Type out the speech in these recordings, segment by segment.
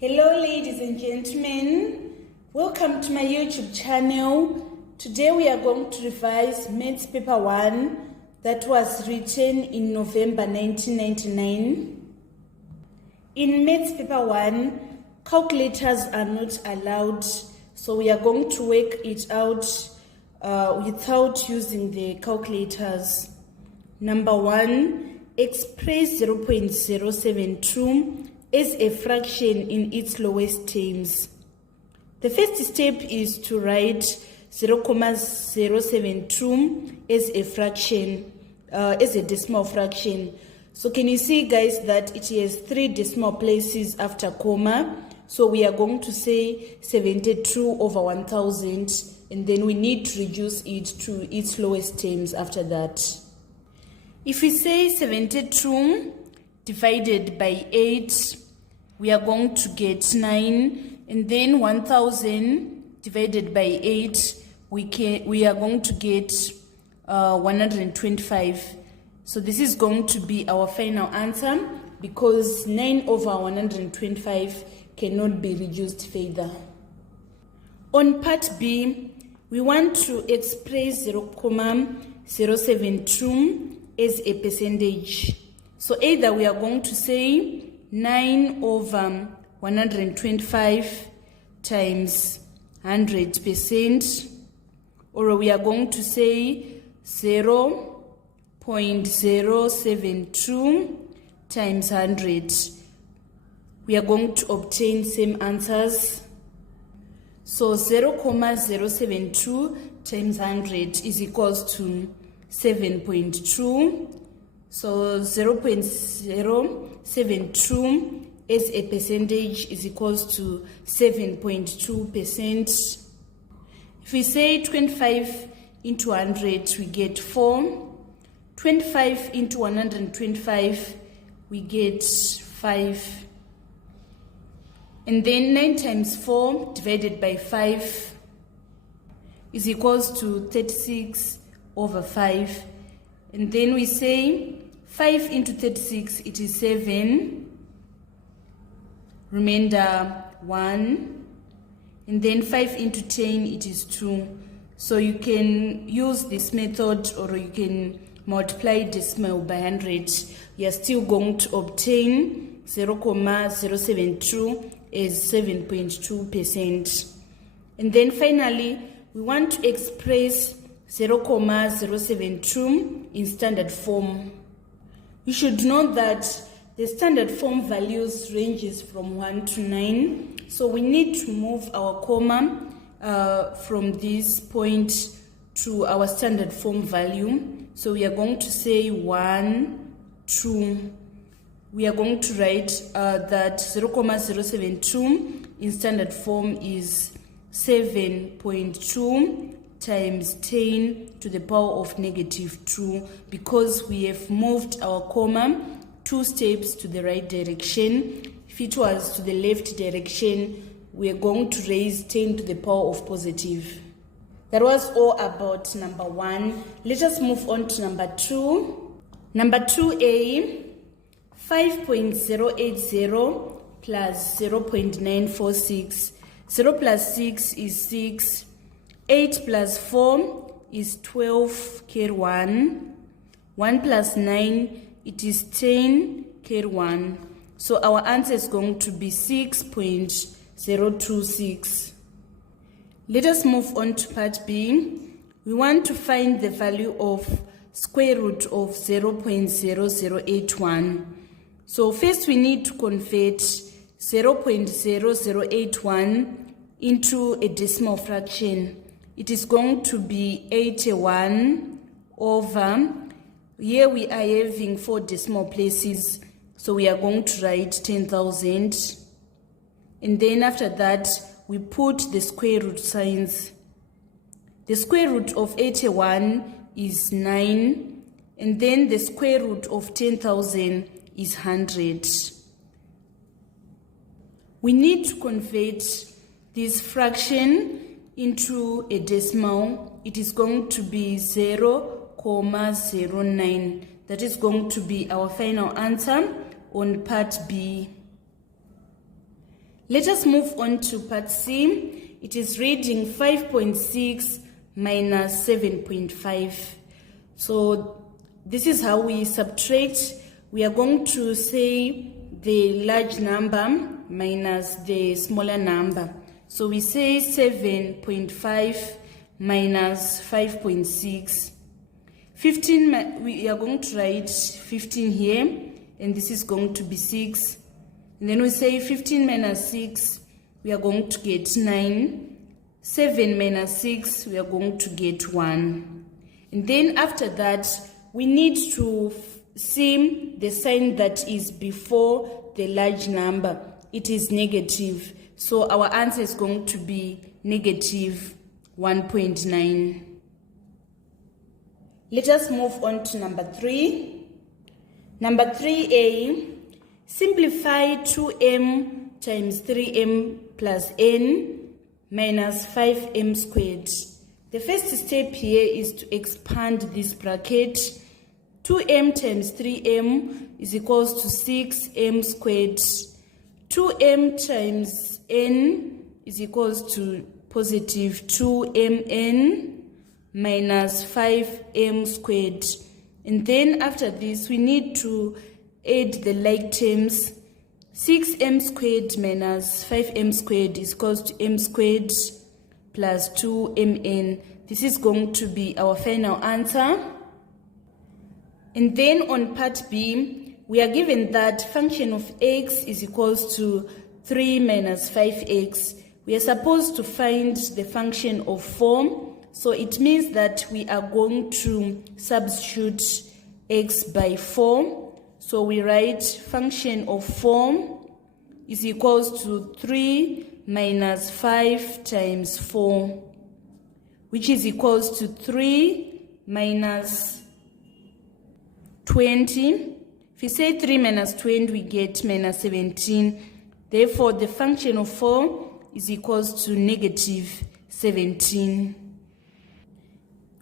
Hello ladies and gentlemen, welcome to my YouTube channel. Today we are going to revise Maths Paper 1 that was written in November 1999. In Maths Paper 1, calculators are not allowed, so we are going to work it out without using the calculators. Number 1, express 0.072 as a fraction in its lowest terms. The first step is to write 0.072 as a fraction, as a decimal fraction. So can you see, guys, that it has 3 decimal places after comma? So we are going to say 72 over 1000, and then we need to reduce it to its lowest terms after that. If we say 72 divided by 8, we are going to get 9, and then 1000 divided by 8, we are going to get 125. So this is going to be our final answer, because 9 over 125 cannot be reduced further. On part B, we want to express 0.072 as a percentage. So either we are going to say 9 over 125 times 100%, or we are going to say 0.072 times 100. We are going to obtain same answers. So 0.072 times 100 is equals to 7.2. So 0.072 as a percentage is equals to 7.2%. If we say 25 into 100, we get 4. 25 into 125, we get 5. And then 9 times 4 divided by 5 is equals to 36 over 5. And then we say 5 into 36, it is 7. Remainder 1. And then 5 into 10, it is 2. So you can use this method, or you can multiply decimal by 100. You are still going to obtain 0.072 as 7.2%. And then finally, we want to express 0.072 in standard form. You should know that the standard form values ranges from 1 to 9. So we need to move our comma from this point to our standard form value. So we are going to say 1, 2. We are going to write that 0.072 in standard form is 7.2 times 10 to the power of -2, because we have moved our comma 2 steps to the right direction. If it was to the left direction, we are going to raise 10 to the power of positive. That was all about number 1. Let us move on to number 2. Number 2A, 5.080 plus 0.946. 0 plus 6 is 6. 8 plus 4 is 12, carry 1. 1 plus 9, it is 10, carry 1. So our answer is going to be 6.026. Let us move on to part B. We want to find the value of square root of 0.0081. So first we need to convert 0.0081 into a decimal fraction. It is going to be 81 over, here we are having 4 decimal places, so we are going to write 10,000. And then after that, we put the square root signs. The square root of 81 is 9, and then the square root of 10,000 is 100. We need to convert this fraction into a decimal. It is going to be 0.09. That is going to be our final answer on part B. Let us move on to part C. It is reading 5.6 minus 7.5. So this is how we subtract. We are going to say the large number minus the smaller number. So we say 7.5 minus 5.6. 15, we are going to write 15 here, and this is going to be 6. And then we say 15 minus 6, we are going to get 9. 7 minus 6, we are going to get 1. And then after that, we need to see the sign that is before the large number. It is negative. So our answer is going to be negative 1.9. Let us move on to number 3. Number 3a. Simplify 2m times 3m plus n minus 5m squared. The first step here is to expand this bracket. 2m times 3m is equals to 6m squared. 2m times n is equals to positive 2mn minus 5m squared. And then after this, we need to add the like terms. 6m squared minus 5m squared is equals to m squared plus 2mn. This is going to be our final answer. And then on part B, we are given that function of x is equals to 3 minus 5x. We are supposed to find the function of 4. So it means that we are going to substitute x by 4. So we write function of 4 is equals to 3 minus 5 times 4, which is equals to 3 minus 20. If we say 3 minus 20, we get minus 17. Therefore, the function of 4 is equals to negative 17.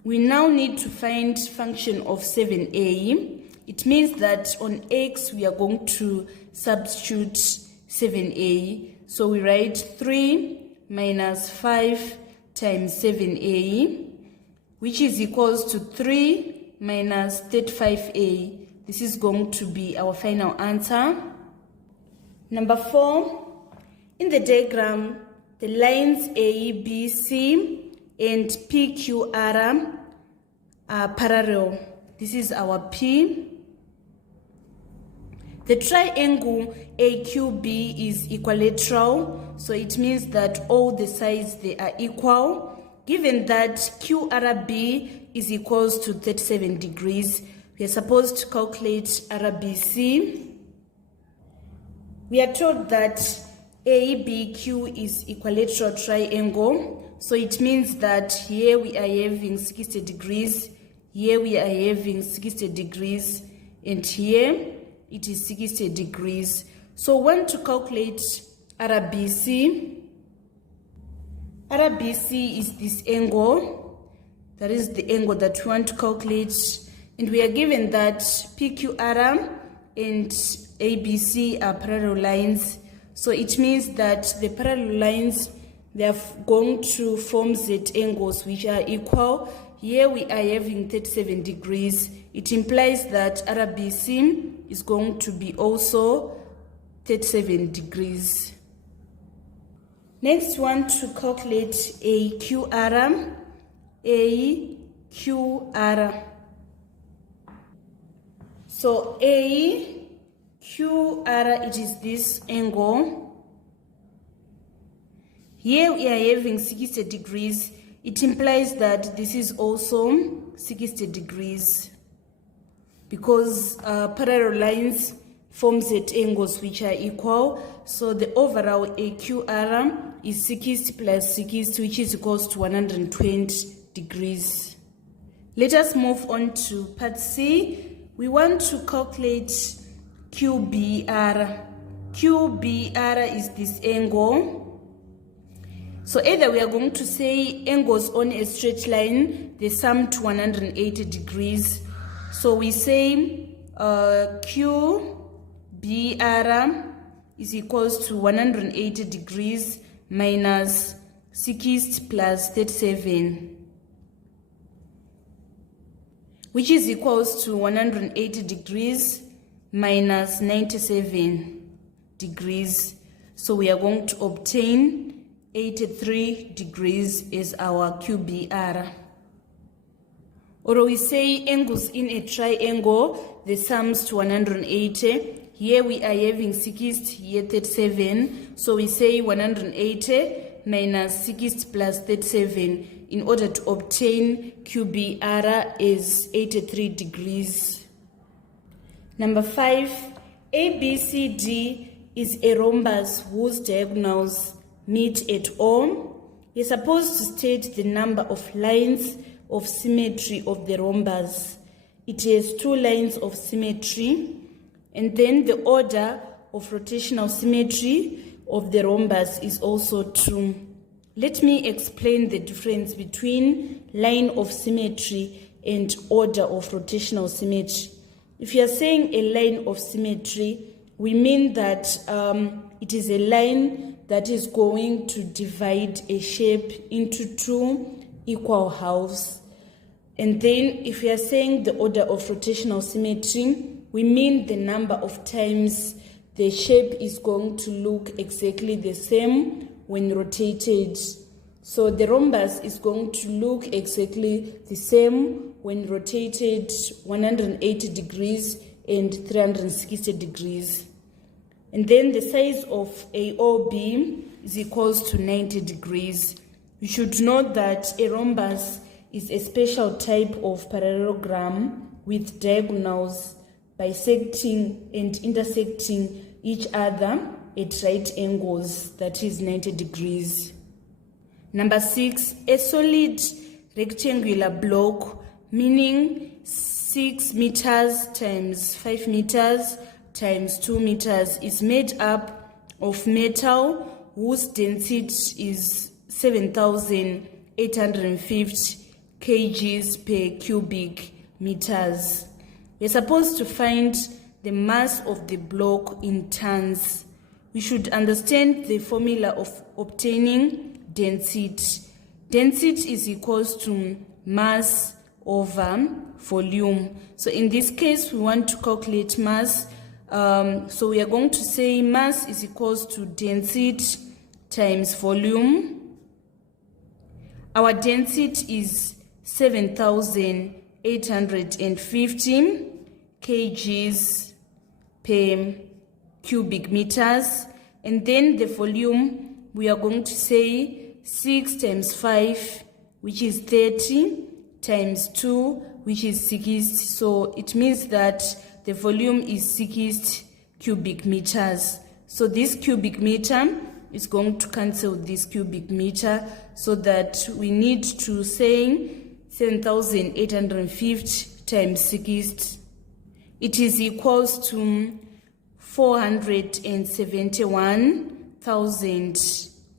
We now need to find function of 7a. It means that on x, we are going to substitute 7a. So we write 3 minus 5 times 7a, which is equals to 3 minus 35a. This is going to be our final answer. Number 4, in the diagram, the lines A, B, C, and PQR are parallel. This is our P. The triangle AQB is equilateral, so it means that all the sides they are equal. Given that QRB is equals to 37 degrees, we are supposed to calculate RBC. We are told that ABQ is equilateral triangle, so it means that here we are having 60 degrees, here we are having 60 degrees, and here it is 60 degrees. So want to calculate RBC. RBC is this angle. That is the angle that we want to calculate. And we are given that PQR and ABC are parallel lines. So it means that the parallel lines, they are going to form Z angles which are equal. Here we are having 37 degrees. It implies that RBC is going to be also 37 degrees. Next, we want to calculate AQR. AQR. So AQR, it is this angle. Here we are having 60 degrees. It implies that this is also 60 degrees because parallel lines form Z angles which are equal. So the overall AQR is 60 plus 60, which is equals to 120 degrees. Let us move on to part C. We want to calculate QBR. QBR is this angle. So either we are going to say angles on a straight line, they sum to 180 degrees. So we say QBR is equals to 180 degrees minus 60 plus 37, which is equals to 180 degrees minus 97 degrees. So we are going to obtain 83 degrees as our QBR. Or we say angles in a triangle, the sums to 180. Here we are having 60, here 37. So we say 180 minus 60 plus 37 in order to obtain QBR is 83 degrees. Number 5, ABCD is a rhombus whose diagonals meet at O. You're supposed to state the number of lines of symmetry of the rhombus. It has 2 lines of symmetry, and then the order of rotational symmetry of the rhombus is also 2. Let me explain the difference between line of symmetry and order of rotational symmetry. If you are saying a line of symmetry, we mean that it is a line that is going to divide a shape into 2 equal halves. And then if we are saying the order of rotational symmetry, we mean the number of times the shape is going to look exactly the same when rotated. So the rhombus is going to look exactly the same when rotated 180 degrees and 360 degrees. And then the size of AOB is equals to 90 degrees. You should note that a rhombus is a special type of parallelogram with diagonals bisecting and intersecting each other at right angles, that is 90 degrees. Number 6, a solid rectangular block, meaning 6 meters times 5 meters times 2 meters, is made up of metal whose density is 7,850 kgs per cubic meters. We're supposed to find the mass of the block in tons. We should understand the formula of obtaining density. Density is equals to mass over volume. So in this case, we want to calculate mass. So we are going to say mass is equals to density times volume. Our density is 7,850 kgs per cubic meters, and then the volume we are going to say 6 times 5, which is 30, times 2, which is 60. So it means that the volume is 60 cubic meters. So this cubic meter is going to cancel this cubic meter, so that we need to say 7,850 times 60. It is equals to 471,000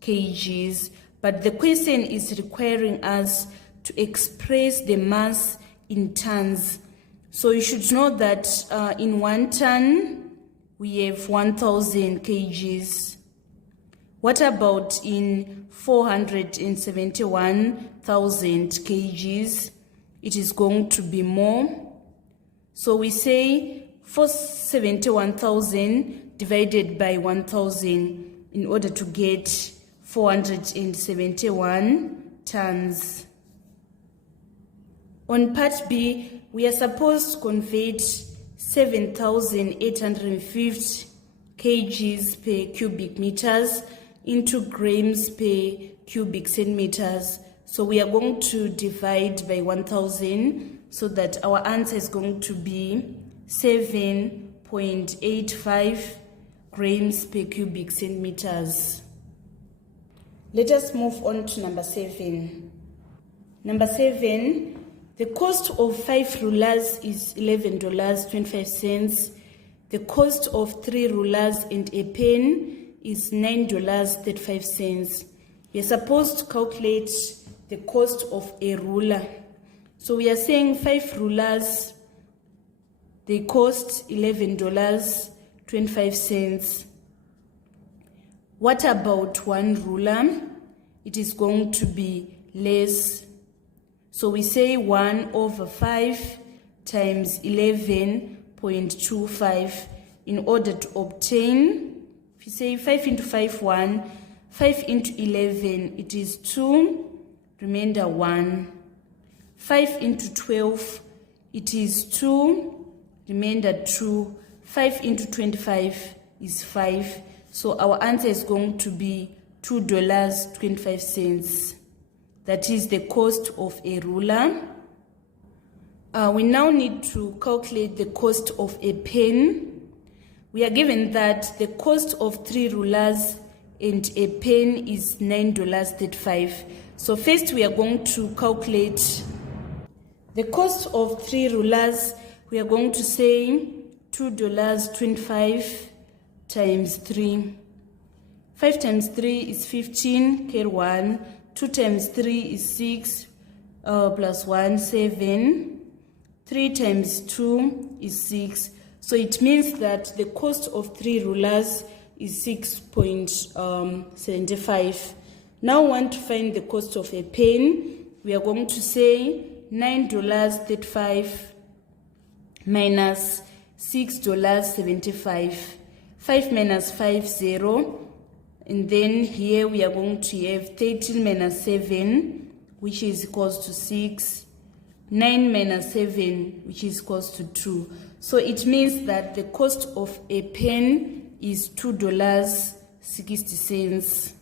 kgs. But the question is requiring us to express the mass in tons. So you should know that in 1 ton, we have 1,000 kgs. What about in 471,000 kgs? It is going to be more. So we say 471,000 divided by 1,000 in order to get 471 tons. On part B, we are supposed to convert 7,850 kgs per cubic meters into grams per cubic centimeters. So we are going to divide by 1,000, so that our answer is going to be 7.85 grams per cubic centimeters. Let us move on to number 7. Number 7, the cost of 5 rulers is $11.25. The cost of 3 rulers and a pen is $9.35. We are supposed to calculate the cost of a ruler. So we are saying 5 rulers, they cost $11.25. What about one ruler? It is going to be less. So we say 1 over 5 times 11.25 in order to obtain, if you say 5 into 5, 1, 5 into 11, it is 2, remainder 1. 5 into 12, it is 2, remainder 2. 5 into 25 is 5. So our answer is going to be $2.25. That is the cost of a ruler. We now need to calculate the cost of a pen. We are given that the cost of 3 rulers and a pen is $9.35. So first we are going to calculate the cost of 3 rulers. We are going to say $2.25 times 3. 5 times 3 is 15, carry 1. 2 times 3 is 6, plus 1, 7. 3 times 2 is 6. So it means that the cost of 3 rulers is 6.75. Now we want to find the cost of a pen. We are going to say $9.35 minus $6.75. 5 minus 5, 0. And then here we are going to have 13 minus 7, which is equals to 6. 9 minus 7, which is equals to 2. So it means that the cost of a pen is $2.60.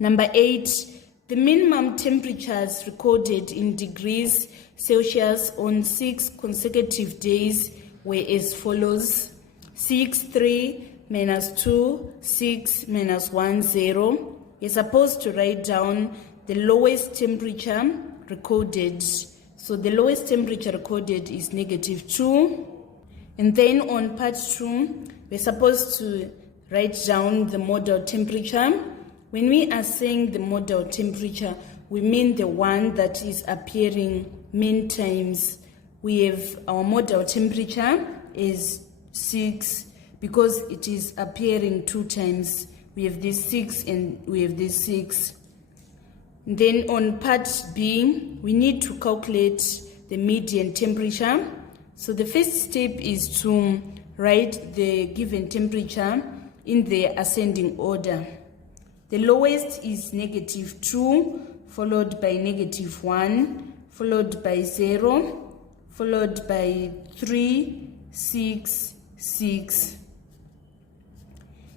Number 8, the minimum temperatures recorded in degrees Celsius on 6 consecutive days were as follows: 6, 3, minus 2, 6, minus 1, 0. You're supposed to write down the lowest temperature recorded. So the lowest temperature recorded is -2. And then on part 2, we're supposed to write down the model temperature. When we are saying the model temperature, we mean the one that is appearing many times. We have our model temperature is 6 because it is appearing 2 times. We have this 6 and we have this 6. And then on part B, we need to calculate the median temperature. So the first step is to write the given temperature in the ascending order. The lowest is -2, followed by -1, followed by 0, followed by 3, 6, 6.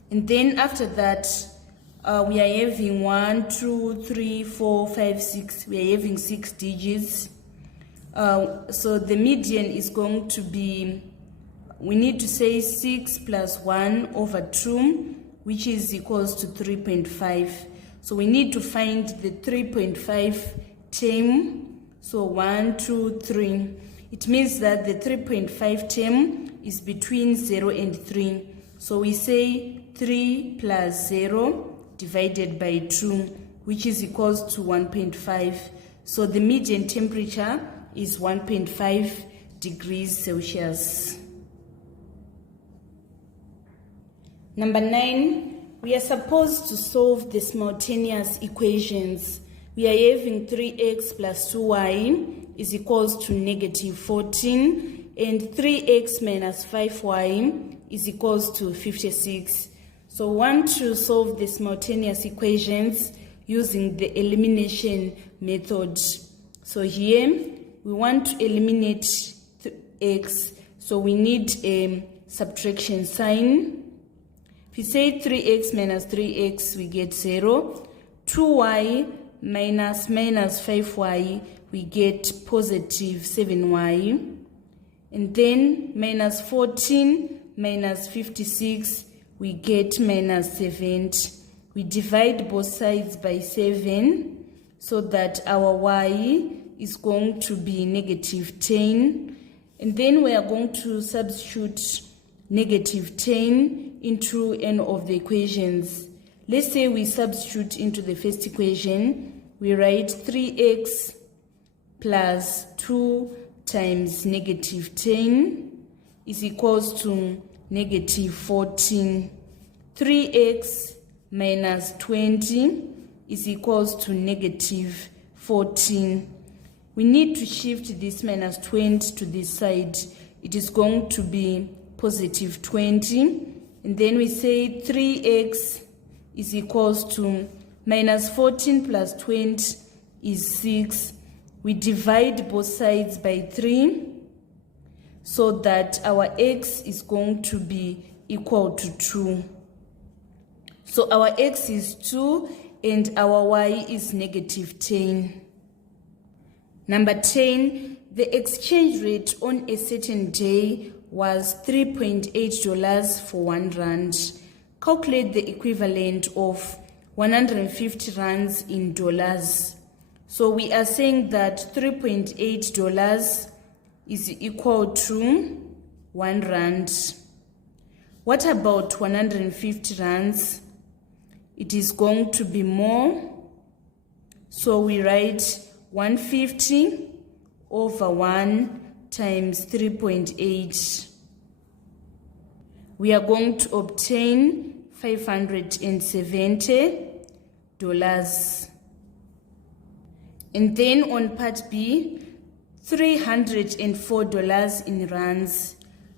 And then after that, we are having 1, 2, 3, 4, 5, 6. We are having 6 digits. So the median is going to be, we need to say 6 plus 1 over 2, which is equals to 3.5. So we need to find the 3.5 term. So 1, 2, 3. It means that the 3.5 term is between 0 and 3. So we say 3 plus 0 divided by 2, which is equals to 1.5. So the median temperature is 1.5 degrees Celsius. Number 9, we are supposed to solve the simultaneous equations. We are having 3x plus 2y is equals to -14, and 3x minus 5y is equals to 56. So we want to solve the simultaneous equations using the elimination method. So here we want to eliminate x, so we need a subtraction sign. If we say 3x minus 3x, we get 0. 2y minus 5y, we get positive 7y. And then minus 14 minus 56, we get minus 70. We divide both sides by 7 so that our y is going to be -10. And then we are going to substitute -10 into any of the equations. Let's say we substitute into the first equation. We write 3x plus 2 times -10 is equals to -14. 3x minus 20 is equals to negative 14. We need to shift this minus 20 to this side. It is going to be positive 20. And then we say 3x is equals to minus 14 plus 20 is 6. We divide both sides by 3 so that our x is going to be equal to 2. So our x is 2 and our y is negative 10. Number 10, the exchange rate on a certain day was $3.8 for 1 rand. Calculate the equivalent of 150 rands in dollars. So we are saying that $3.8 is equal to 1 rand. What about 150 rands? It is going to be more. So we write 150 over 1 times 3.8. We are going to obtain $570. And then on part B, $304 in rands.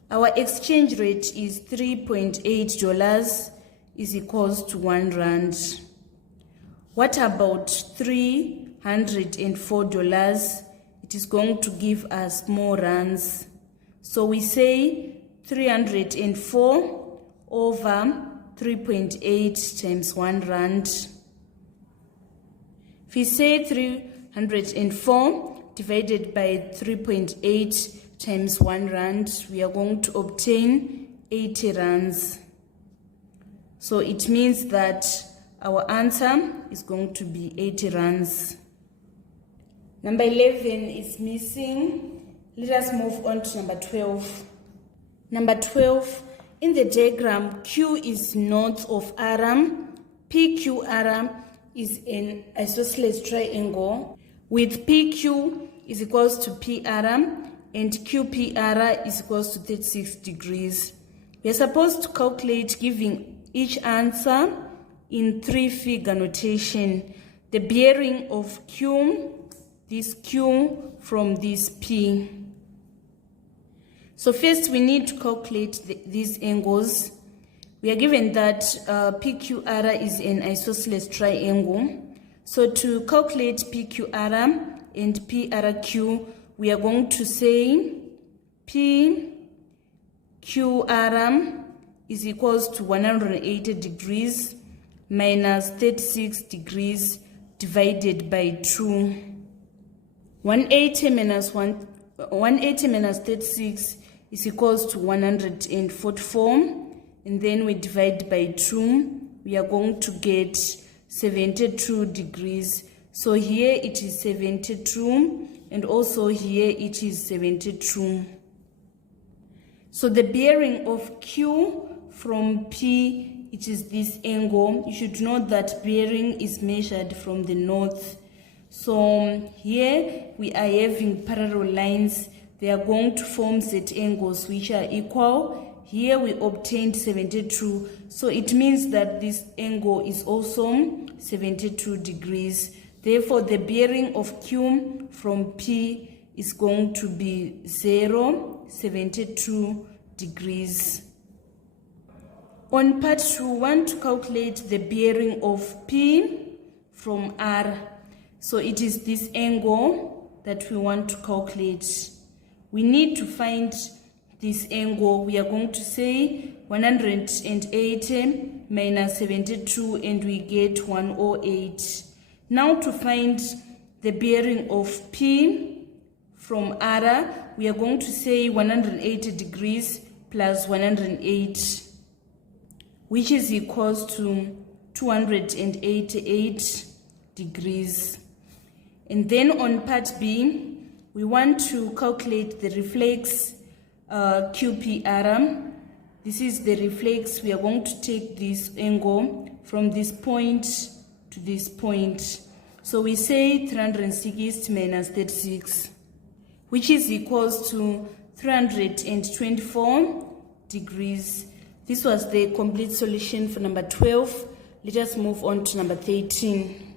Our exchange rate is $3.8 is equals to 1 rand. What about $304? It is going to give us more rands. So we say 304 over 3.8 times 1 rand. If we say 304 divided by 3.8 times 1 rand, we are going to obtain 80 rands. So it means that our answer is going to be 80 rands. Number 11 is missing. Let us move on to number 12. Number 12, in the diagram, Q is north of RM. PQR is an isosceles triangle with PQ is equals to PR and QPR is equals to 36 degrees. We are supposed to calculate giving each answer in 3-figure notation. The bearing of Q, this Q from this P. So first we need to calculate these angles. We are given that PQR is an isosceles triangle. So to calculate PQR and PRQ, we are going to say PQR is equals to 180 degrees minus 36 degrees divided by 2. 180 minus 36 is equals to 144. And then we divide by 2. We are going to get 72 degrees. So here it is 72 and also here it is 72. So the bearing of Q from P, it is this angle. You should know that bearing is measured from the north. So here we are having parallel lines. They are going to form set angles which are equal. Here we obtained 72. So it means that this angle is also 72 degrees. Therefore, the bearing of Q from P is going to be 72 degrees. On part 2, we want to calculate the bearing of P from R. So it is this angle that we want to calculate. We need to find this angle. We are going to say 180 minus 72 and we get 108. Now to find the bearing of P from R, we are going to say 180 degrees plus 108, which is equals to 288 degrees. And then on part B, we want to calculate the reflex QPR. This is the reflex. We are going to take this angle from this point to this point. So we say 360 minus 36, which is equals to 324 degrees. This was the complete solution for number 12. Let us move on to number 13.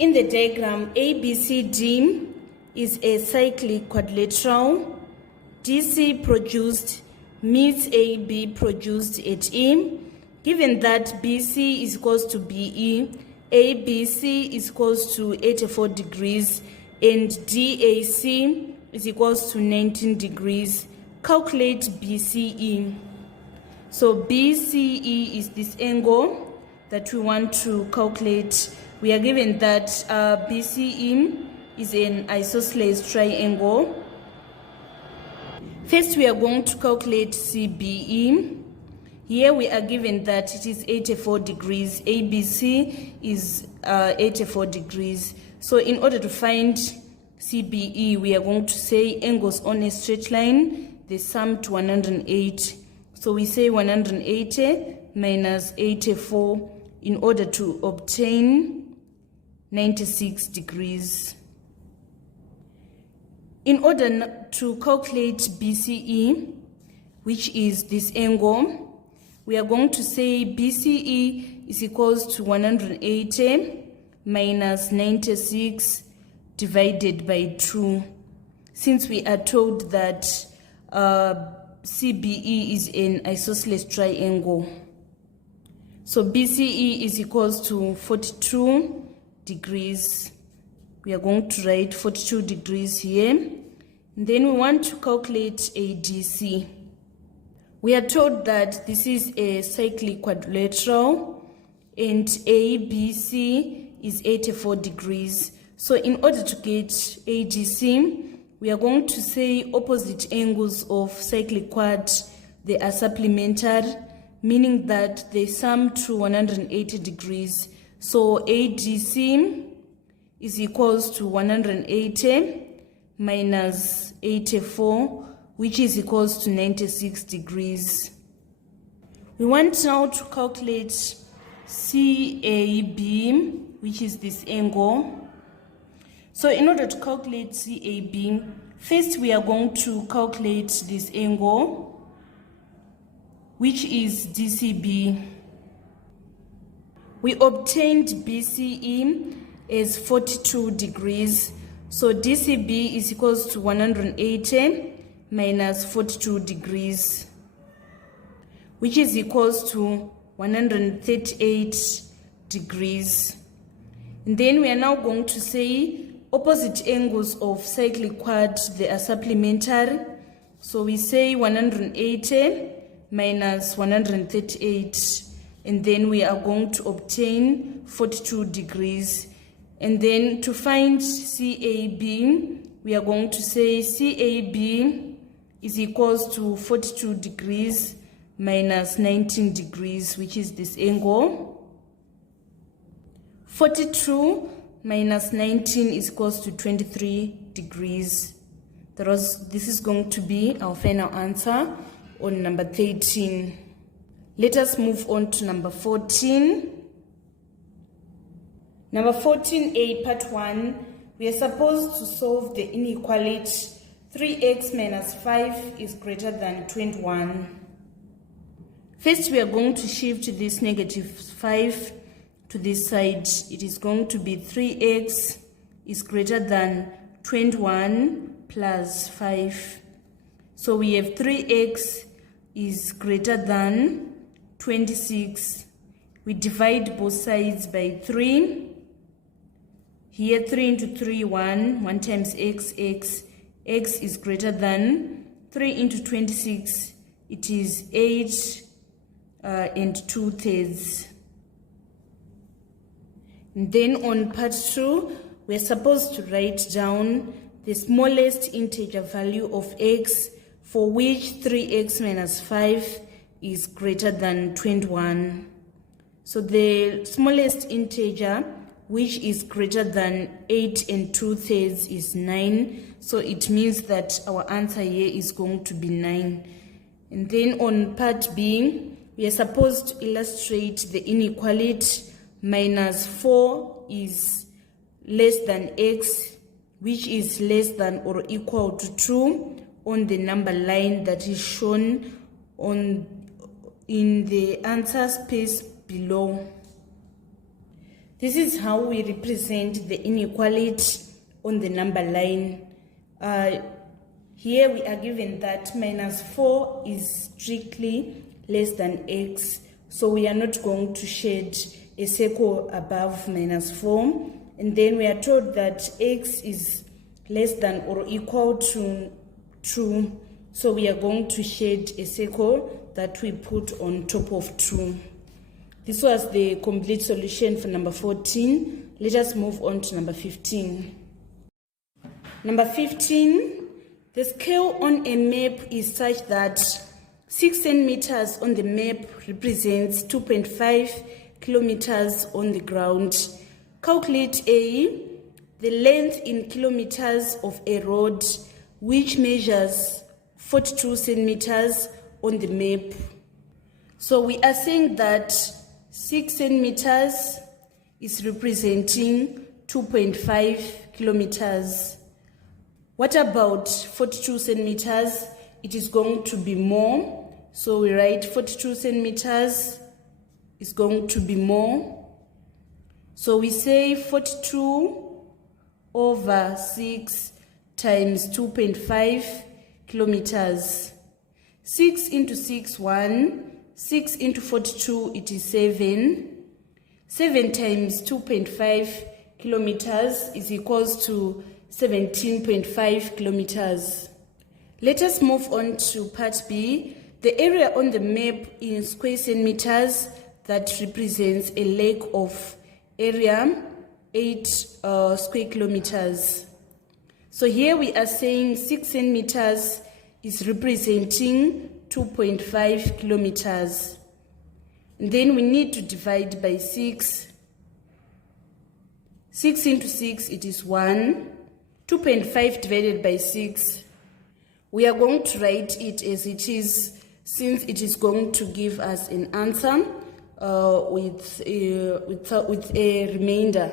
In the diagram, ABCD is a cyclic quadrilateral. DC produced meets AB produced at E. Given that BC is equals to BE, ABC is equals to 84 degrees, and DAC is equals to 19 degrees. Calculate BCE. So BCE is this angle that we want to calculate. We are given that BCE is an isosceles triangle. First, we are going to calculate CBE. Here we are given that it is 84 degrees. ABC is 84 degrees. So in order to find CBE, we are going to say angles on a straight line, they sum to 108. So we say 180 minus 84 in order to obtain 96 degrees. In order to calculate BCE, which is this angle, we are going to say BCE is equals to 180 minus 96 divided by 2. Since we are told that CBE is an isosceles triangle. So BCE is equals to 42 degrees. We are going to write 42 degrees here. And then we want to calculate ADC. We are told that this is a cyclic quadrilateral and ABC is 84 degrees. So in order to get ADC, we are going to say opposite angles of cyclic quad, they are supplementary, meaning that they sum to 180 degrees. So ADC is equals to 180 minus 84, which is equals to 96 degrees. We want now to calculate CAB, which is this angle. So in order to calculate CAB, first we are going to calculate this angle, which is DCB. We obtained BCE as 42 degrees. So DCB is equals to 180 minus 42 degrees, which is equals to 138 degrees. And then we are now going to say opposite angles of cyclic quad, they are supplementary. So we say 180 minus 138, and then we are going to obtain 42 degrees. And then to find CAB, we are going to say CAB is equals to 42 degrees minus 19 degrees, which is this angle. 42 minus 19 is equals to 23 degrees. This is going to be our final answer on number 13. Let us move on to number 14. Number 14a, part 1, we are supposed to solve the inequality 3x minus 5 is greater than 21. First, we are going to shift this negative 5 to this side. It is going to be 3x is greater than 21 plus 5. So we have 3x is greater than 26. We divide both sides by 3. Here 3 into 3, 1. 1 times x, x. X is greater than 3 into 26. It is 8 and 2/3. And then on part 2, we're supposed to write down the smallest integer value of x for which 3x minus 5 is greater than 21. So the smallest integer which is greater than 8 and 2/3 is 9. So it means that our answer here is going to be 9. And then on part B, we are supposed to illustrate the inequality minus 4 is less than x, which is less than or equal to 2 on the number line that is shown on in the answer space below. This is how we represent the inequality on the number line. Here we are given that minus 4 is strictly less than x, so we are not going to shade a circle above minus 4. And then we are told that x is less than or equal to 2, so we are going to shade a circle that we put on top of 2. This was the complete solution for number 14. Let us move on to number 15. Number 15, the scale on a map is such that 6 centimeters on the map represents 2.5 kilometers on the ground. Calculate A, the length in kilometers of a road which measures 42 centimeters on the map. So we are saying that 6 centimeters is representing 2.5 kilometers. What about 42 centimeters? It is going to be more. So we write 42 centimeters is going to be more. So we say 42 over 6 times 2.5 kilometers. 6 into 6, 1. 6 into 42, it is 7. 7 times 2.5 kilometers is equals to 17.5 kilometers. Let us move on to part B. The area on the map in square centimeters that represents a lake of area 8 square kilometers. So here we are saying 6 centimeters is representing 2.5 kilometers. And then we need to divide by 6. 6 into 6, it is 1. 2.5 divided by 6. We are going to write it as it is, since it is going to give us an answer with a remainder.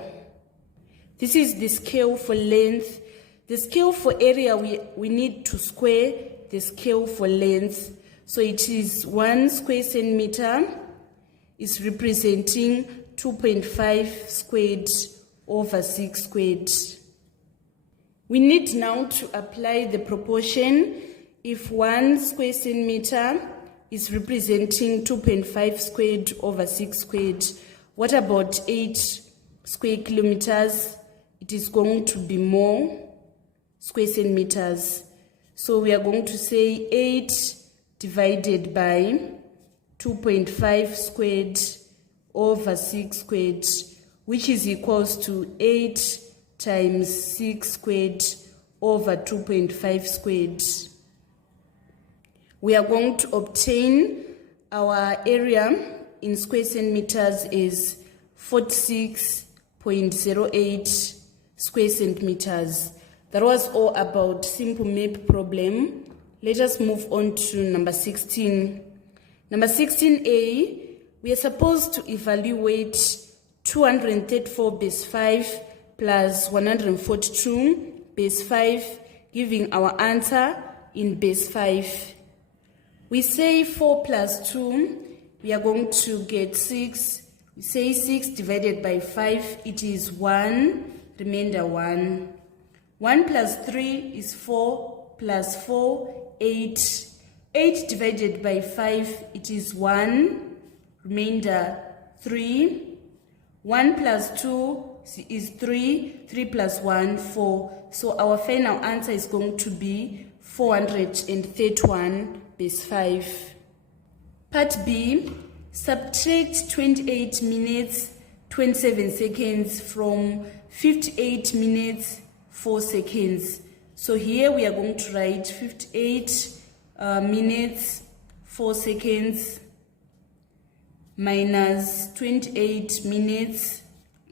This is the scale for length. The scale for area, we need to square the scale for length. So it is 1 square centimeter is representing 2.5 squared over 6 squared. We need now to apply the proportion. If 1 square centimeter is representing 2.5 squared over 6 squared, what about 8 square kilometers? It is going to be more square centimeters. So we are going to say 8 divided by 2.5 squared over 6 squared, which is equals to 8 times 6 squared over 2.5 squared. We are going to obtain our area in square centimeters is 46.08 square centimeters. That was all about simple map problem. Let us move on to number 16. Number 16A, we are supposed to evaluate 234 base 5 plus 142 base 5, giving our answer in base 5. We say 4 plus 2, we are going to get 6. We say 6 divided by 5, it is 1, remainder 1. 1 plus 3 is 4, plus 4, 8. 8 divided by 5, it is 1, remainder 3. 1 plus 2 is 3, 3 plus 1, 4. So our final answer is going to be 431 base 5. Part B, subtract 28 minutes 27 seconds from 58 minutes 4 seconds. So here we are going to write 58 minutes 4 seconds minus 28 minutes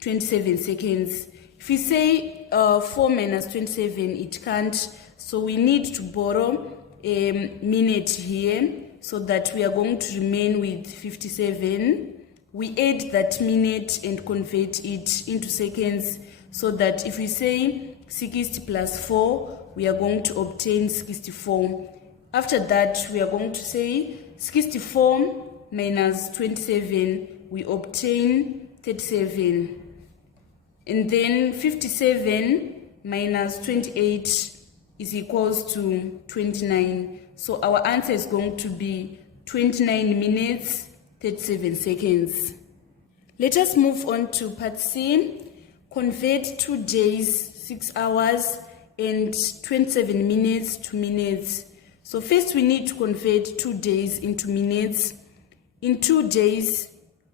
27 seconds. If we say 4 minus 27, it can't. So we need to borrow a minute here so that we are going to remain with 57. We add that minute and convert it into seconds so that if we say 60 plus 4, we are going to obtain 64. After that, we are going to say 64 minus 27, we obtain 37. And then 57 minus 28 is equals to 29. So our answer is going to be 29 minutes, 37 seconds. Let us move on to part C. Convert 2 days, 6 hours, and 27 minutes to minutes. So first we need to convert 2 days into minutes. In 2 days,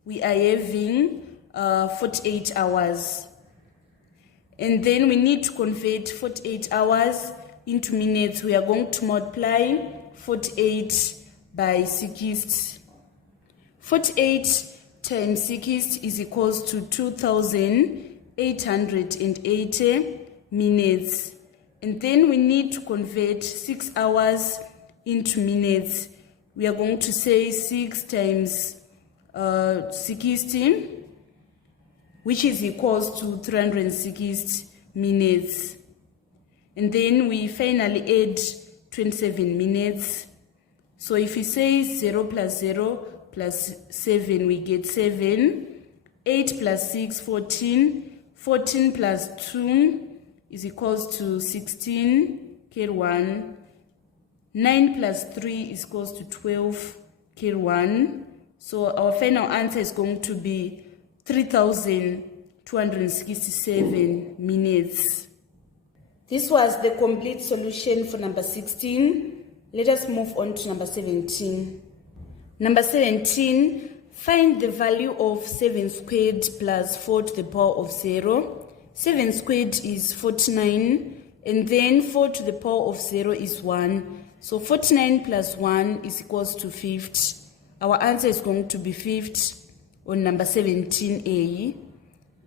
we are having 48 hours. And then we need to convert 48 hours into minutes. We are going to multiply 48 by 60. 48 times 60 is equals to 2,880 minutes. And then we need to convert 6 hours into minutes. We are going to say 6 times 60, which is equals to 360 minutes. And then we finally add 27 minutes. So if we say 0 plus 0 plus 7, we get 7. 8 plus 6, 14. 14 plus 2 is equals to 16, carry 1. 9 plus 3 is equals to 12, carry 1. So our final answer is going to be 3,267 minutes. This was the complete solution for number 16. Let us move on to number 17. Number 17, find the value of 7 squared plus 4 to the power of 0. 7 squared is 49, and then 4 to the power of 0 is 1. So 49 plus 1 is equals to 50. Our answer is going to be 50 on number 17A.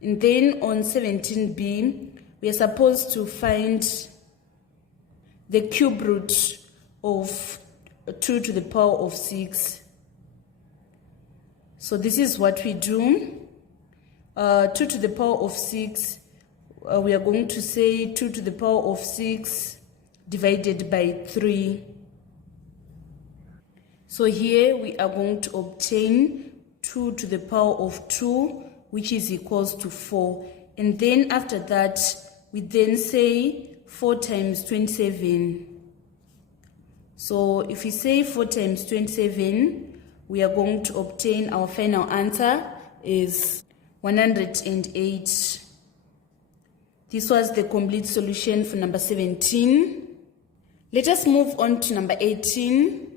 And then on 17B, we are supposed to find the cube root of 2 to the power of 6. So this is what we do. 2 to the power of 6, we are going to say 2 to the power of 6 divided by 3. So here we are going to obtain 2 to the power of 2, which is equals to 4. And then after that, we then say 4 times 27. So if we say 4 times 27, we are going to obtain our final answer is 108. This was the complete solution for number 17. Let us move on to number 18.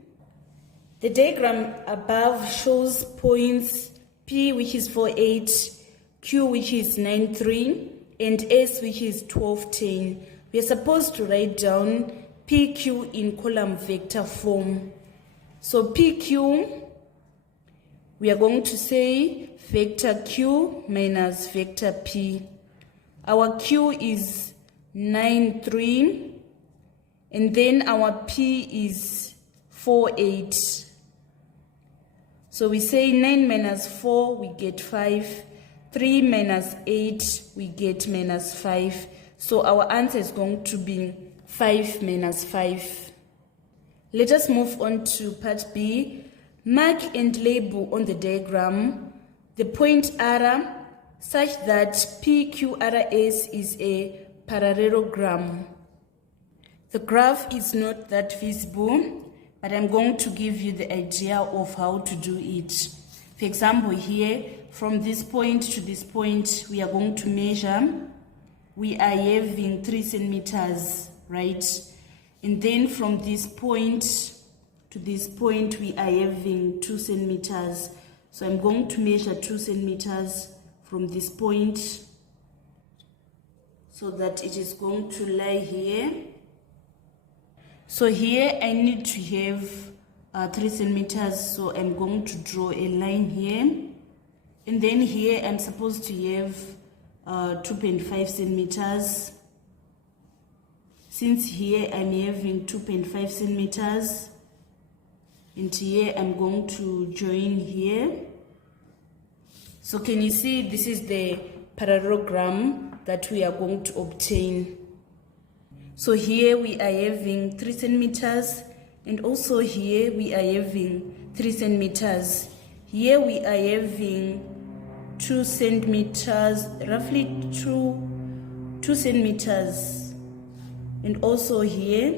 The diagram above shows points P, which is 4,8, Q, which is 9,3, and S, which is 12,10. We are supposed to write down PQ in column vector form. So PQ, we are going to say vector Q minus vector P. Our Q is 9,3, and then our P is 4,8. So we say 9 minus 4, we get 5. 3 minus 8, we get minus 5. So our answer is going to be 5 minus 5. Let us move on to part B. Mark and label on the diagram the point R such that PQRS is a parallelogram. The graph is not that visible, but I'm going to give you the idea of how to do it. For example, here, from this point to this point, we are going to measure. We are having 3 centimeters, right? And then from this point to this point, we are having 2 centimeters. So I'm going to measure 2 centimeters from this point so that it is going to lie here. So here I need to have 3 centimeters, so I'm going to draw a line here. And then here I'm supposed to have 2.5 centimeters. Since here I'm having 2.5 centimeters, and here I'm going to join here. So can you see this is the parallelogram that we are going to obtain. So here we are having 3 centimeters, and also here we are having 3 centimeters. Here we are having 2 centimeters, roughly 2 centimeters. And also here,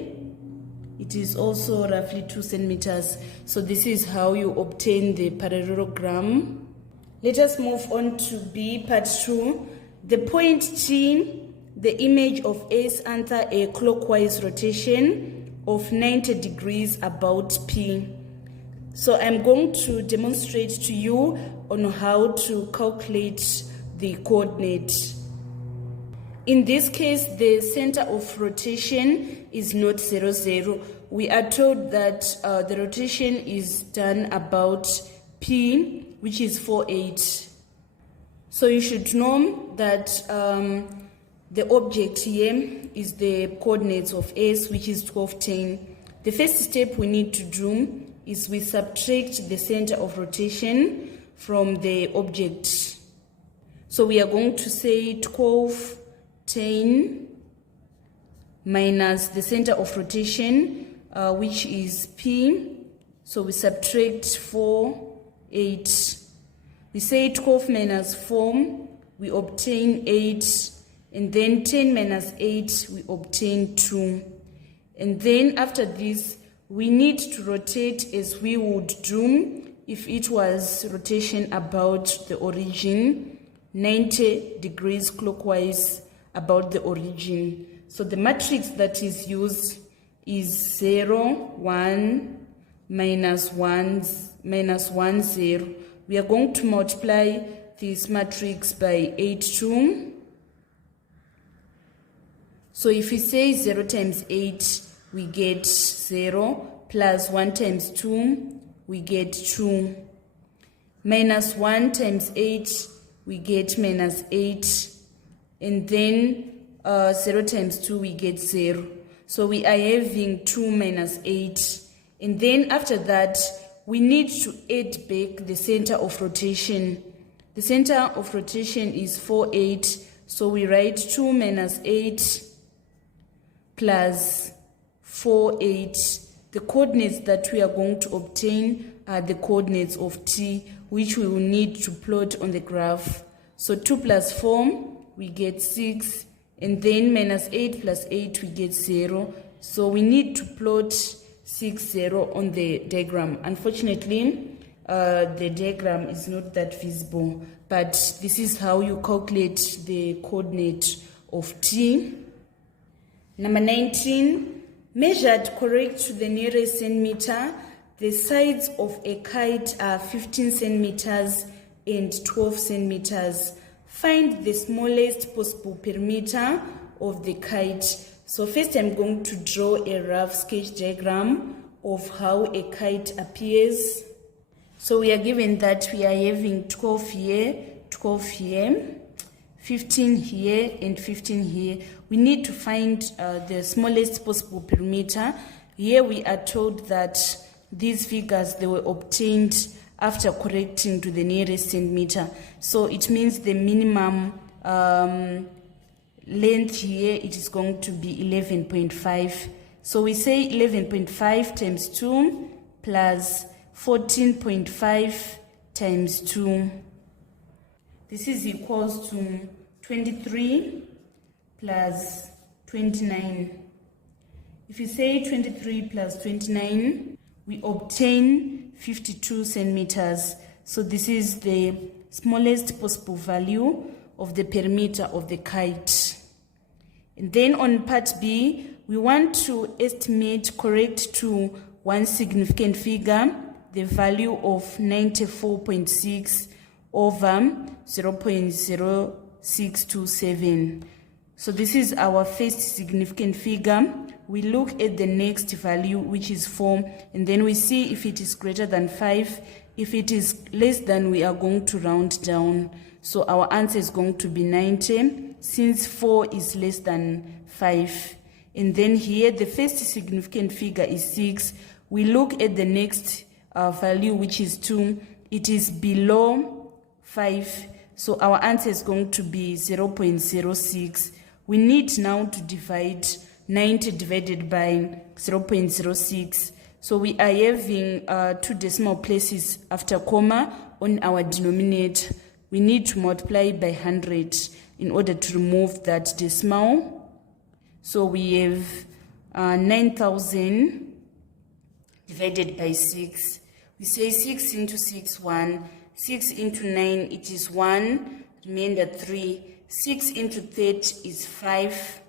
it is also roughly 2 centimeters. So this is how you obtain the parallelogram. Let us move on to B, part 2. The point T, the image of S under a clockwise rotation of 90 degrees about P. So I'm going to demonstrate to you on how to calculate the coordinate. In this case, the center of rotation is not 0, 0. We are told that the rotation is done about P, which is 4, 8. So you should know that the object here is the coordinates of S, which is 12, 10. The first step we need to do is we subtract the center of rotation from the object. So we are going to say 12, 10 minus the center of rotation, which is P. So we subtract 4, 8. We say 12 minus 4, we obtain 8. And then 10 minus 8, we obtain 2. And then after this, we need to rotate as we would do if it was rotation about the origin, 90 degrees clockwise about the origin. So the matrix that is used is 0, 1, minus 1, minus 1, 0. We are going to multiply this matrix by 8, 2. So if we say 0 times 8, we get 0, plus 1 times 2, we get 2. Minus 1 times 8, we get minus 8. And then 0 times 2, we get 0. So we are having 2 minus 8. And then after that, we need to add back the center of rotation. The center of rotation is 4, 8. So we write 2 minus 8 plus 4, 8. The coordinates that we are going to obtain are the coordinates of T, which we will need to plot on the graph. So 2 plus 4, we get 6. And then minus 8 plus 8, we get 0. So we need to plot 6, 0 on the diagram. Unfortunately, the diagram is not that visible, but this is how you calculate the coordinate of T. Number 19, measured correct to the nearest centimeter, the sides of a kite are 15 centimeters and 12 centimeters. Find the smallest possible perimeter of the kite. So first I'm going to draw a rough sketch diagram of how a kite appears. So we are given that we are having 12 here, 12 here, 15 here, and 15 here. We need to find the smallest possible perimeter. Here we are told that these figures, they were obtained after correcting to the nearest centimeter. So it means the minimum length here, it is going to be 11.5. So we say 11.5 times 2 plus 14.5 times 2. This is equals to 23 plus 29. If you say 23 plus 29, we obtain 52 centimeters. So this is the smallest possible value of the perimeter of the kite. And then on part B, we want to estimate correct to one significant figure, the value of 94.6 over 0.0627. So this is our first significant figure. We look at the next value, which is 4, and then we see if it is greater than 5. If it is less than, we are going to round down. So our answer is going to be 90, since 4 is less than 5. And then here, the first significant figure is 6. We look at the next value, which is 2. It is below 5. So our answer is going to be 0.06. We need now to divide 90 divided by 0.06. So we are having 2 decimal places after comma on our denominator. We need to multiply by 100 in order to remove that decimal. So we have 9,000 divided by 6. We say 6 into 6, 1. 6 into 9, it is 1, remainder 3. 6 into 30 is 5.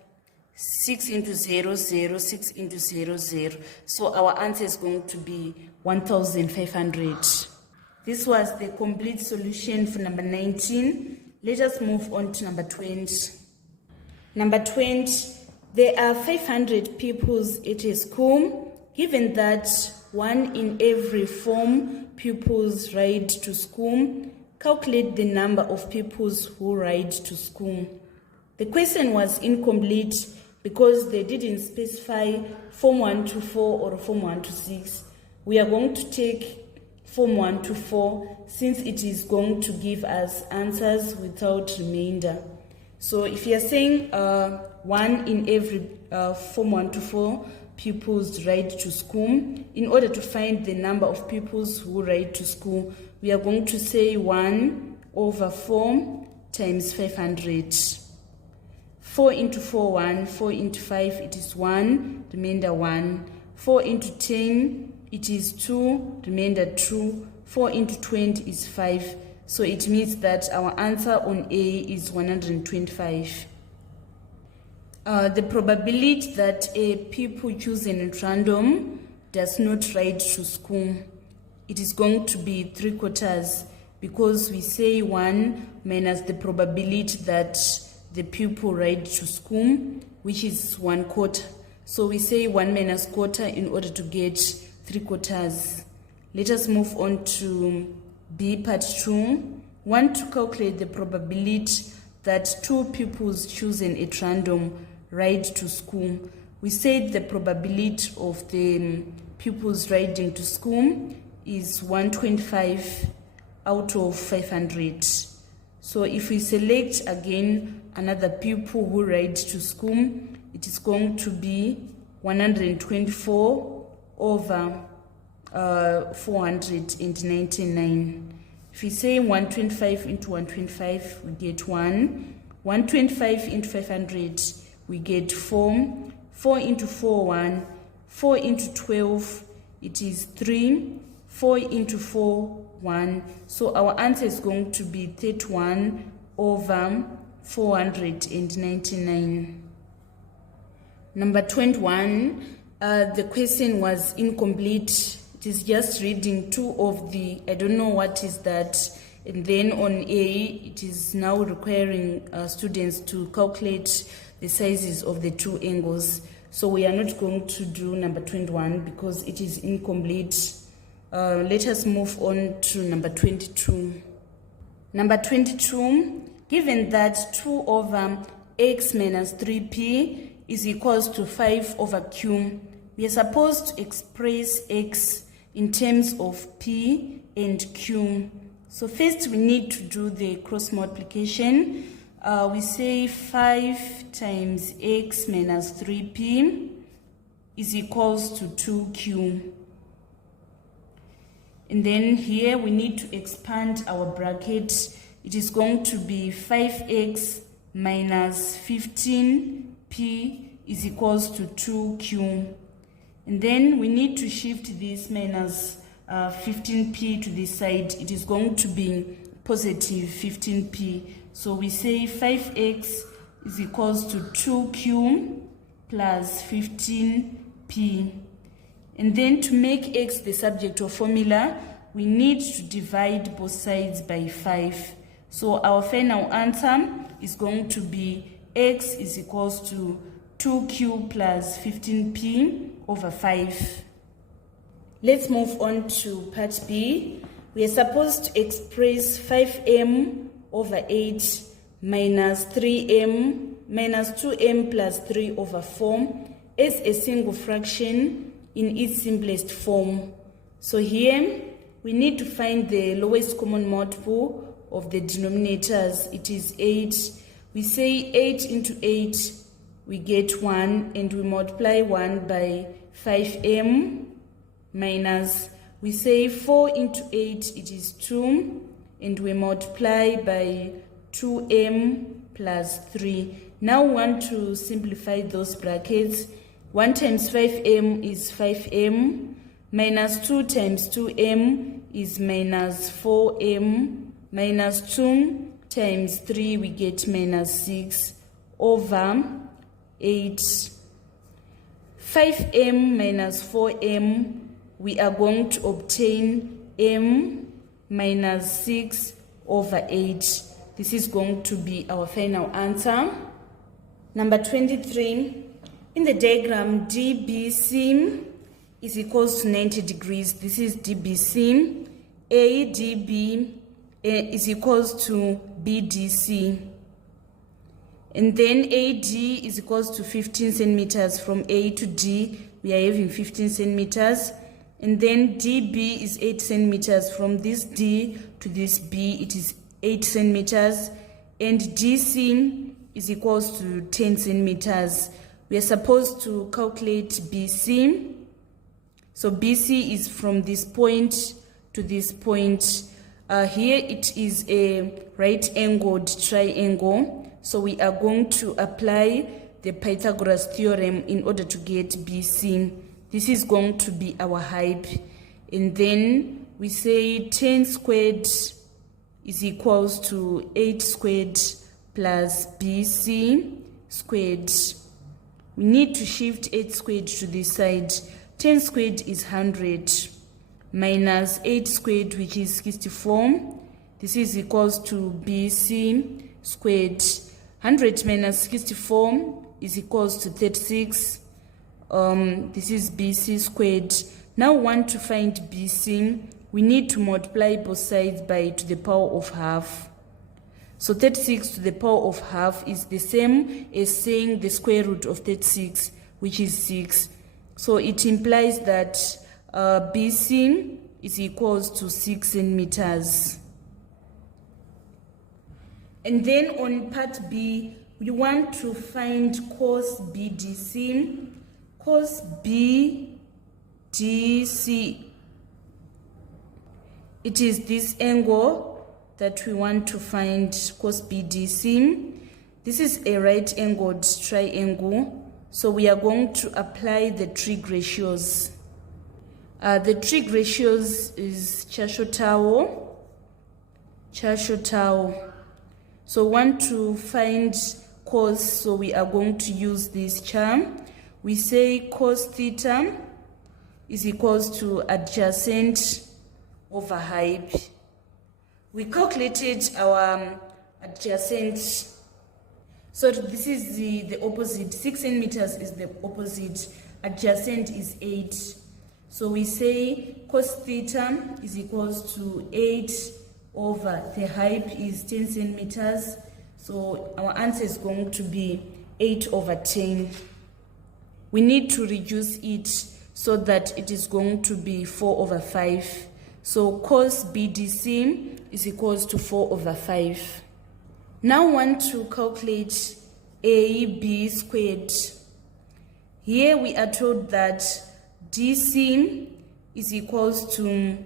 6 into 0, 0. 6 into 0, 0. So our answer is going to be 1,500. This was the complete solution for number 19. Let us move on to number 20. Number 20, there are 500 pupils at a school. Given that 1 in every 4 pupils ride to school, calculate the number of pupils who ride to school. The question was incomplete because they didn't specify Form 1 to 4 or Form 1 to 6. We are going to take Form 1 to 4 since it is going to give us answers without remainder. So if you are saying 1 in every Form 1 to 4 pupils ride to school, in order to find the number of pupils who ride to school, we are going to say 1 over 4 times 500. 4 into 4, 1. 4 into 5, it is 1, remainder 1. 4 into 10, it is 2, remainder 2. 4 into 20 is 5. So it means that our answer on A is 125. The probability that a pupil chosen at random does not ride to school, it is going to be 3/4 because we say 1 minus the probability that the pupil ride to school, which is 1/4. So we say 1 minus quarter in order to get 3/4. Let us move on to B part 2. Want to calculate the probability that 2 pupils chosen at random ride to school. We said the probability of the pupils riding to school is 125 out of 500. So if we select again another pupil who rides to school, it is going to be 124 over 499. If we say 125 into 125, we get 1. 125 into 500, we get 4. 4 into 4, 1. 4 into 12, it is 3. 4 into 4, 1. So our answer is going to be 31 over 499. Number 21, the question was incomplete. It is just reading 2 of the, I don't know what is that. And then on A, it is now requiring students to calculate the sizes of the 2 angles. So we are not going to do number 21 because it is incomplete. Let us move on to number 22. Number 22, given that 2 over x minus 3p is equals to 5 over q, we are supposed to express x in terms of p and q. So first we need to do the cross multiplication. We say 5 times x minus 3p is equals to 2q. And then here we need to expand our bracket. It is going to be 5x minus 15p is equals to 2q. And then we need to shift this minus 15p to this side. It is going to be positive 15p. So we say 5x is equals to 2q plus 15p. And then to make x the subject of formula, we need to divide both sides by 5. So our final answer is going to be x is equals to 2q plus 15p over 5. Let's move on to part B. We are supposed to express 5m over 8 minus 3m minus 2m plus 3 over 4 as a single fraction in its simplest form. So here we need to find the lowest common multiple of the denominators. It is 8. We say 8 into 8, we get 1, and we multiply 1 by 5m minus, we say 4 into 8, it is 2, and we multiply by 2m plus 3. Now we want to simplify those brackets. 1 times 5m is 5m, minus 2 times 2m is minus 4m, minus 2 times 3 we get minus 6 over 8. 5m minus 4m, we are going to obtain m minus 6 over 8. This is going to be our final answer. Number 23, in the diagram DBC is equals to 90 degrees. This is DBC. ADB is equals to BDC. And then AD is equals to 15 centimeters. From A to D, we are having 15 centimeters. And then DB is 8 centimeters. From this D to this B, it is 8 centimeters. And DC is equals to 10 centimeters. We are supposed to calculate BC. So BC is from this point to this point. Here it is a right-angled triangle. So we are going to apply the Pythagoras theorem in order to get BC. This is going to be our height. And then we say 10 squared is equals to 8 squared plus BC squared. We need to shift 8 squared to this side. 10 squared is 100 minus 8 squared, which is 64. This is equals to BC squared. 100 minus 64 is equals to 36. This is BC squared. Now we want to find BC. We need to multiply both sides by to the power of half. So 36 to the power of half is the same as saying the square root of 36, which is 6. So it implies that BC is equals to 6 centimeters. And then on part B, we want to find cos BDC. Cos BDC, it is this angle that we want to find, cos BDC. This is a right-angled triangle, so we are going to apply the trig ratios. The trig ratios is Chasho-Tau. So we want to find cos, so we are going to use this charm. We say cos theta is equals to adjacent over height. We calculated our adjacent. So this is the opposite. 6 centimeters is the opposite. Adjacent is 8. So we say cos theta is equals to 8 over the height is 10 centimeters. So our answer is going to be 8 over 10. We need to reduce it so that it is going to be 4 over 5. So cos BDC is equals to 4 over 5. Now we want to calculate AB squared. Here we are told that DC is equals to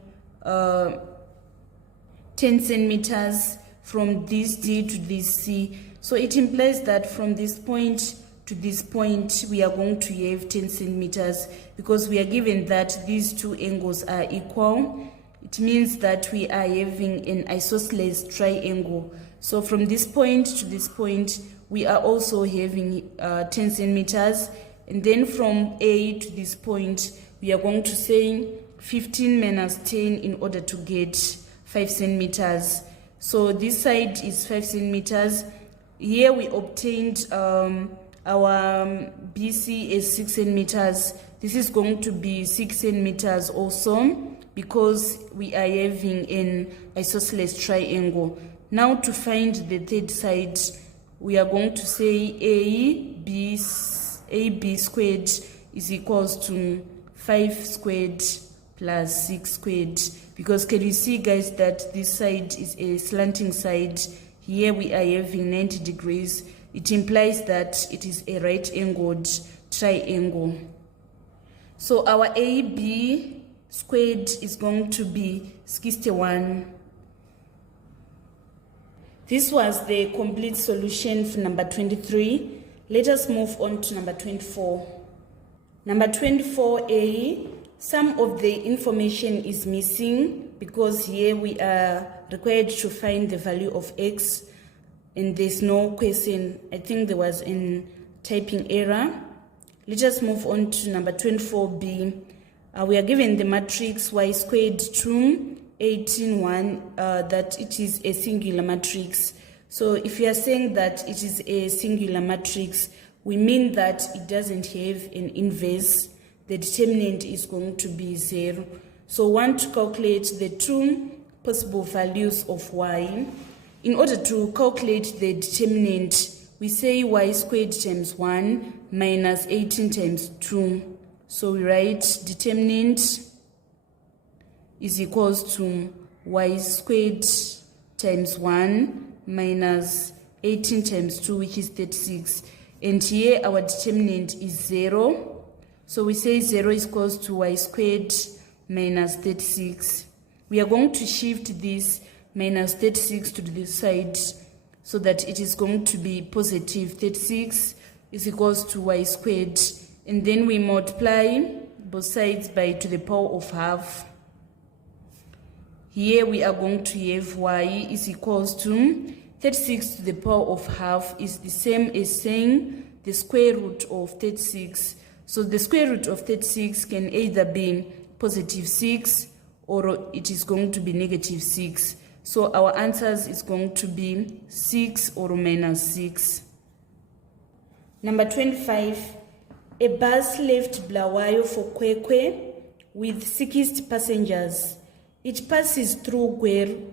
10 centimeters from this D to this C. So it implies that from this point to this point, we are going to have 10 centimeters because we are given that these two angles are equal. It means that we are having an isosceles triangle. So from this point to this point, we are also having 10 centimeters. And then from A to this point, we are going to say 15 minus 10 in order to get 5 centimeters. So this side is 5 centimeters. Here we obtained our BC is 6 centimeters. This is going to be 6 centimeters also because we are having an isosceles triangle. Now to find the third side, we are going to say AB squared is equals to 5 squared plus 6 squared. Because can you see, guys, that this side is a slanting side. Here we are having 90 degrees. It implies that it is a right-angled triangle. So our AB squared is going to be 61. This was the complete solution for number 23. Let us move on to number 24. Number 24a, some of the information is missing because here we are required to find the value of x and there's no question. I think there was an typing error. Let us move on to number 24b. We are given the matrix y squared 2, 18, 1, that it is a singular matrix. So if you are saying that it is a singular matrix, we mean that it doesn't have an inverse. The determinant is going to be 0. So we want to calculate the two possible values of y. In order to calculate the determinant, we say y squared times 1 minus 18 times 2. So we write determinant is equals to y squared times 1 minus 18 times 2, which is 36. And here our determinant is 0. So we say 0 is equals to y squared minus 36. We are going to shift this minus 36 to this side so that it is going to be positive. 36 is equals to y squared. And then we multiply both sides by to the power of half. Here we are going to have y is equals to 36 to the power of half is the same as saying the square root of 36. So the square root of 36 can either be positive 6 or it is going to be negative 6. So our answers is going to be 6 or minus 6. Number 25. A bus left Bulawayo for Kwekwe with 60 passengers. It passes through Gweru,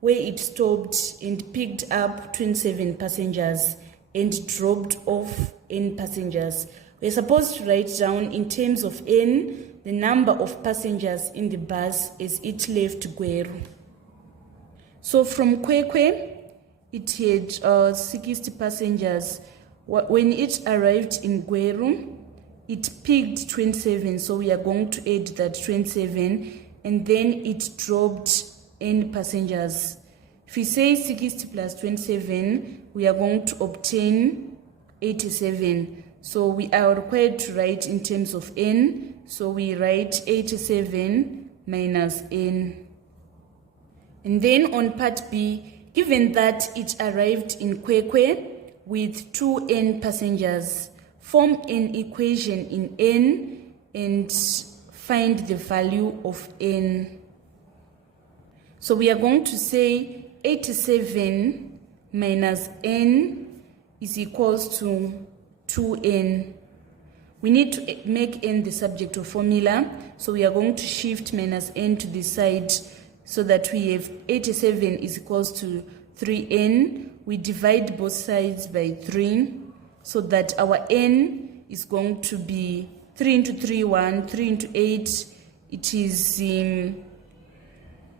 where it stopped and picked up 27 passengers and dropped off n passengers. We're supposed to write down in terms of n the number of passengers in the bus as it left Gweru. So from Kwekwe, it had 60 passengers. When it arrived in Gweru, it picked 27, so we are going to add that 27, and then it dropped n passengers. If we say 60 plus 27, we are going to obtain 87. So we are required to write in terms of n, so we write 87 minus n. And then on part B, given that it arrived in Kwekwe with 2n passengers, form an equation in n and find the value of n. So we are going to say 87 minus n is equals to 2n. We need to make n the subject of formula, so we are going to shift minus n to the side so that we have 87 is equals to 3n. We divide both sides by 3 so that our n is going to be 3 into 3, 1, 3 into 8, it is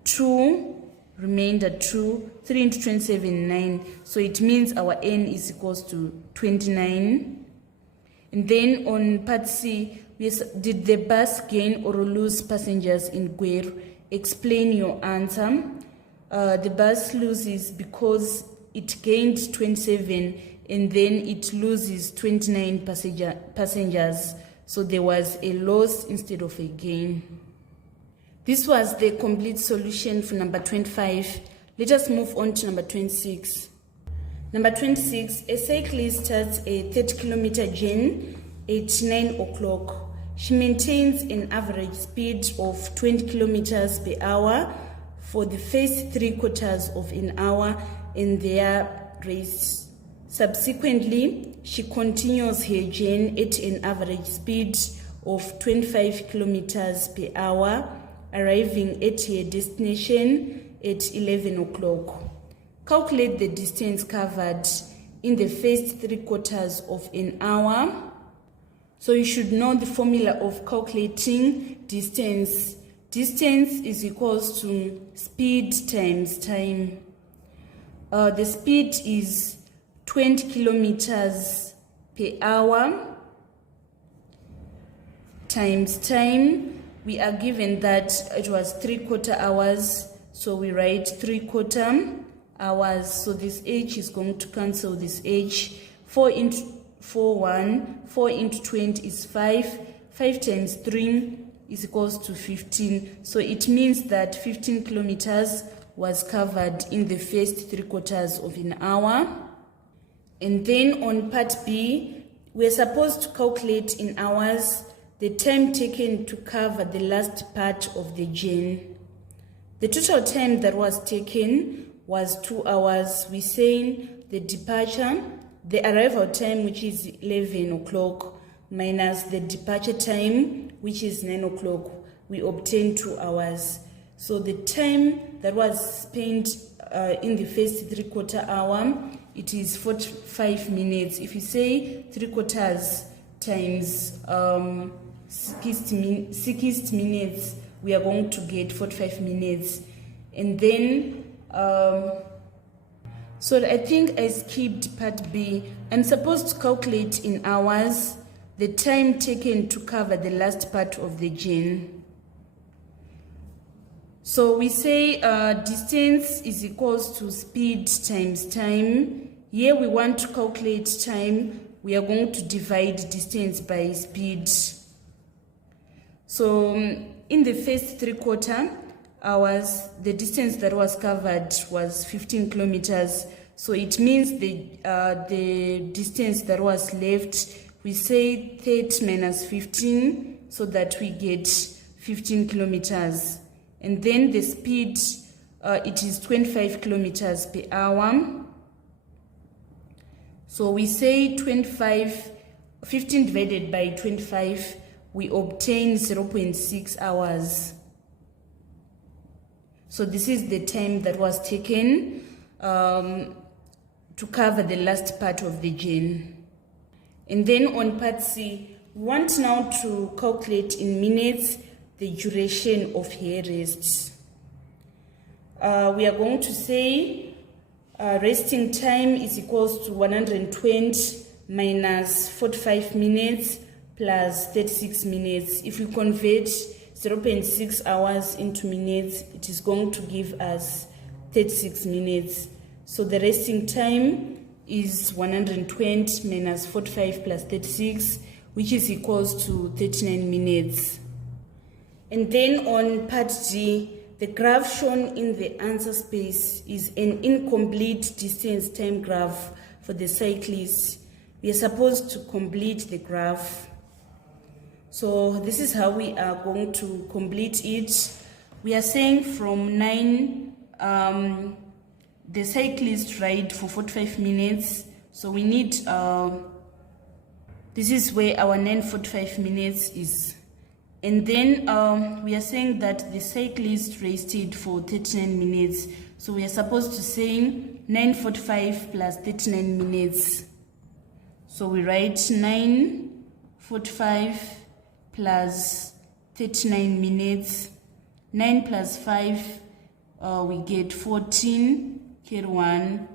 2, remainder 2, 3 into 27, 9. So it means our n is equals to 29. And then on part C, did the bus gain or lose passengers in Gweru? Explain your answer. The bus loses because it gained 27 and then it loses 29 passengers. So there was a loss instead of a gain. This was the complete solution for number 25. Let us move on to number 26. Number 26, a cyclist starts a 30-kilometer journey at 9 o'clock. She maintains an average speed of 20 kilometers per hour for the first 3/4 of an hour in their race. Subsequently, she continues her journey at an average speed of 25 kilometers per hour, arriving at her destination at 11 o'clock. Calculate the distance covered in the first 3/4 of an hour. So you should know the formula of calculating distance. Distance is equals to speed times time. The speed is 20 kilometers per hour times time. we are given that it was 3/4 hours, so we write 3/4 hours. So this h is going to cancel this h. 4 into 4 into 20 is 5. 5 times 3 is equals to 15. So it means that 15 kilometers was covered in the first 3/4 of an hour. And then on part B, we're supposed to calculate in hours the time taken to cover the last part of the journey. The total time that was taken was 2 hours. We're saying the departure, the arrival time, which is 11 o'clock, minus the departure time, which is 9 o'clock, we obtain 2 hours. So the time that was spent in the first 3/4 hour, it is 45 minutes. If you say 3/4 times 60 minutes, we are going to get 45 minutes. And then, so I think I skipped part B. I'm supposed to calculate in hours the time taken to cover the last part of the journey. So we say distance is equals to speed times time. Here we want to calculate time. We are going to divide distance by speed. So in the first 3/4 hours, the distance that was covered was 15 kilometers. So it means the distance that was left, we say 30 minus 15, so that we get 15 kilometers. And then the speed, it is 25 kilometers per hour. So we say 15 divided by 25, we obtain 0.6 hours. So this is the time that was taken to cover the last part of the journey. And then on part C, we want now to calculate in minutes the duration of her rest. We are going to say resting time is equals to 120 minus 45 minutes plus 36 minutes. If we convert 0.6 hours into minutes, it is going to give us 36 minutes. So the resting time is 120 minus 45 plus 36, which is equals to 39 minutes. And then on part D, the graph shown in the answer space is an incomplete distance time graph for the cyclist. We are supposed to complete the graph. So this is how we are going to complete it. We are saying from 9, the cyclist ride for 45 minutes. So we need, this is where our 9:45 minutes is. And then we are saying that the cyclist rested for 39 minutes. So we are supposed to say 9:45 plus 39 minutes. So we write 9:45 plus 39 minutes. 9 plus 5, we get 14, carry 1.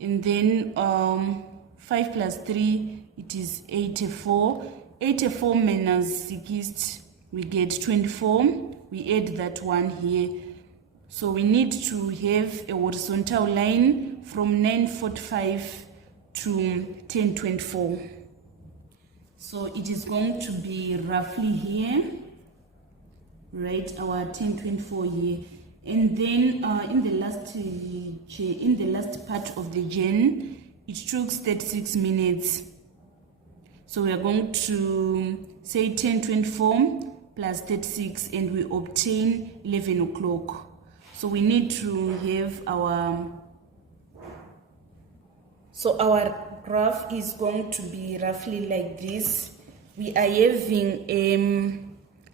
And then 5 plus 3, it is 84. 84 minus 60, we get 24. We add that one here. So we need to have a horizontal line from 9:45 to 10:24. So it is going to be roughly here. Write our 10:24 here. And then in the last part of the journey, it took 36 minutes. So we are going to say 10:24 plus 36, and we obtain 11 o'clock. So we need to have our graph is going to be roughly like this. We are having a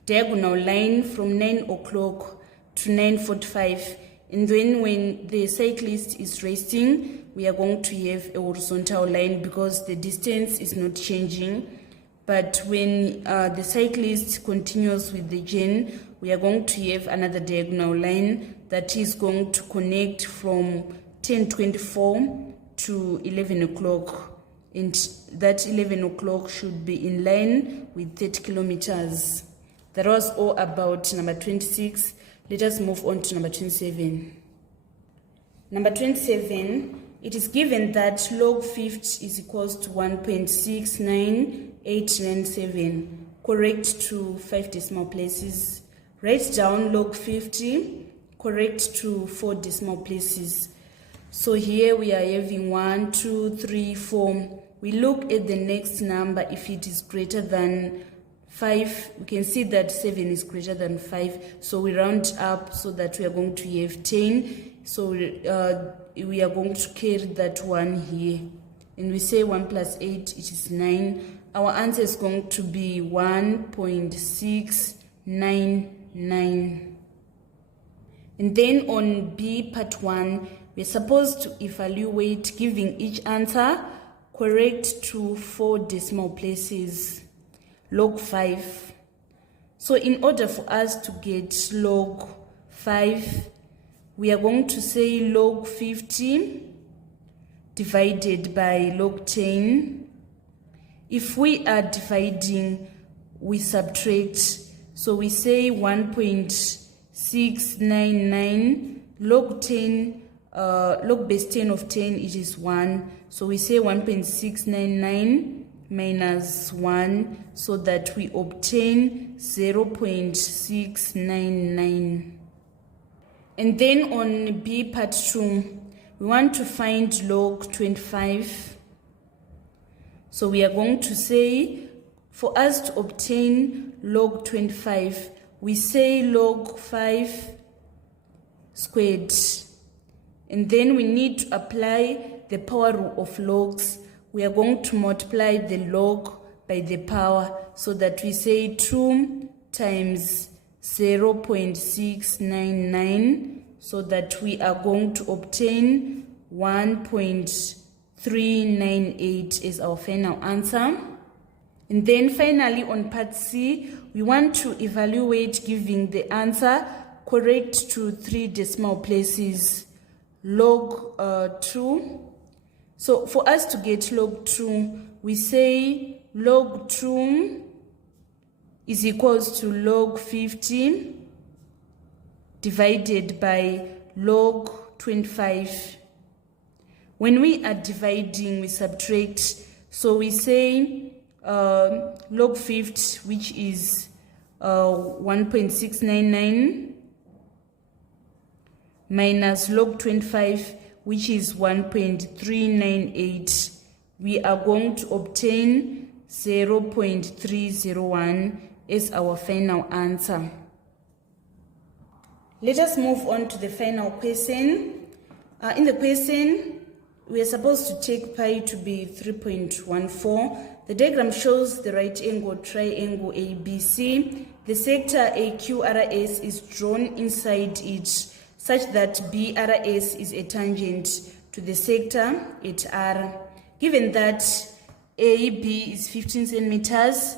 diagonal line from 9 o'clock to 9:45. And then when the cyclist is resting, we are going to have a horizontal line because the distance is not changing. But when the cyclist continues with the journey, we are going to have another diagonal line that is going to connect from 10:24 to 11 o'clock. And that 11 o'clock should be in line with 30 kilometers. That was all about number 26. Let us move on to number 27. Number 27, it is given that log 50 is equals to 1.69897. Correct to 5 decimal places. Write down log 50, correct to 4 decimal places. So here we are having 1, 2, 3, 4. We look at the next number. If it is greater than 5, we can see that 7 is greater than 5. So we round up so that we are going to have 10. So we are going to carry that 1 here. And we say 1 plus 8, it is 9. Our answer is going to be 1.699. And then on B part 1, we're supposed to evaluate giving each answer correct to 4 decimal places. Log 5. So in order for us to get log 5, we are going to say log 50 divided by log 10. If we are dividing, we subtract. So we say 1.699 log 10, log base 10 of 10, it is 1. So we say 1.699 minus 1, so that we obtain 0.699. And then on B part 2, we want to find log 25. So we are going to say, for us to obtain log 25, we say log 5 squared. And then we need to apply the power rule of logs. We are going to multiply the log by the power, so that we say 2 times 0.699, so that we are going to obtain 1.398 as our final answer. And then finally on part C, we want to evaluate giving the answer correct to 3 decimal places. Log 2. So for us to get log 2, we say log 2 is equals to log 50 divided by log 25. When we are dividing, we subtract. So we say log 50, which is 1.699, minus log 25, which is 1.398. We are going to obtain 0.301 as our final answer. Let us move on to the final question. In the question, we are supposed to take pi to be 3.14. The diagram shows the right angle triangle ABC. The sector AQRS is drawn inside it, such that BRS is a tangent to the sector at R. Given that AB is 15 centimeters,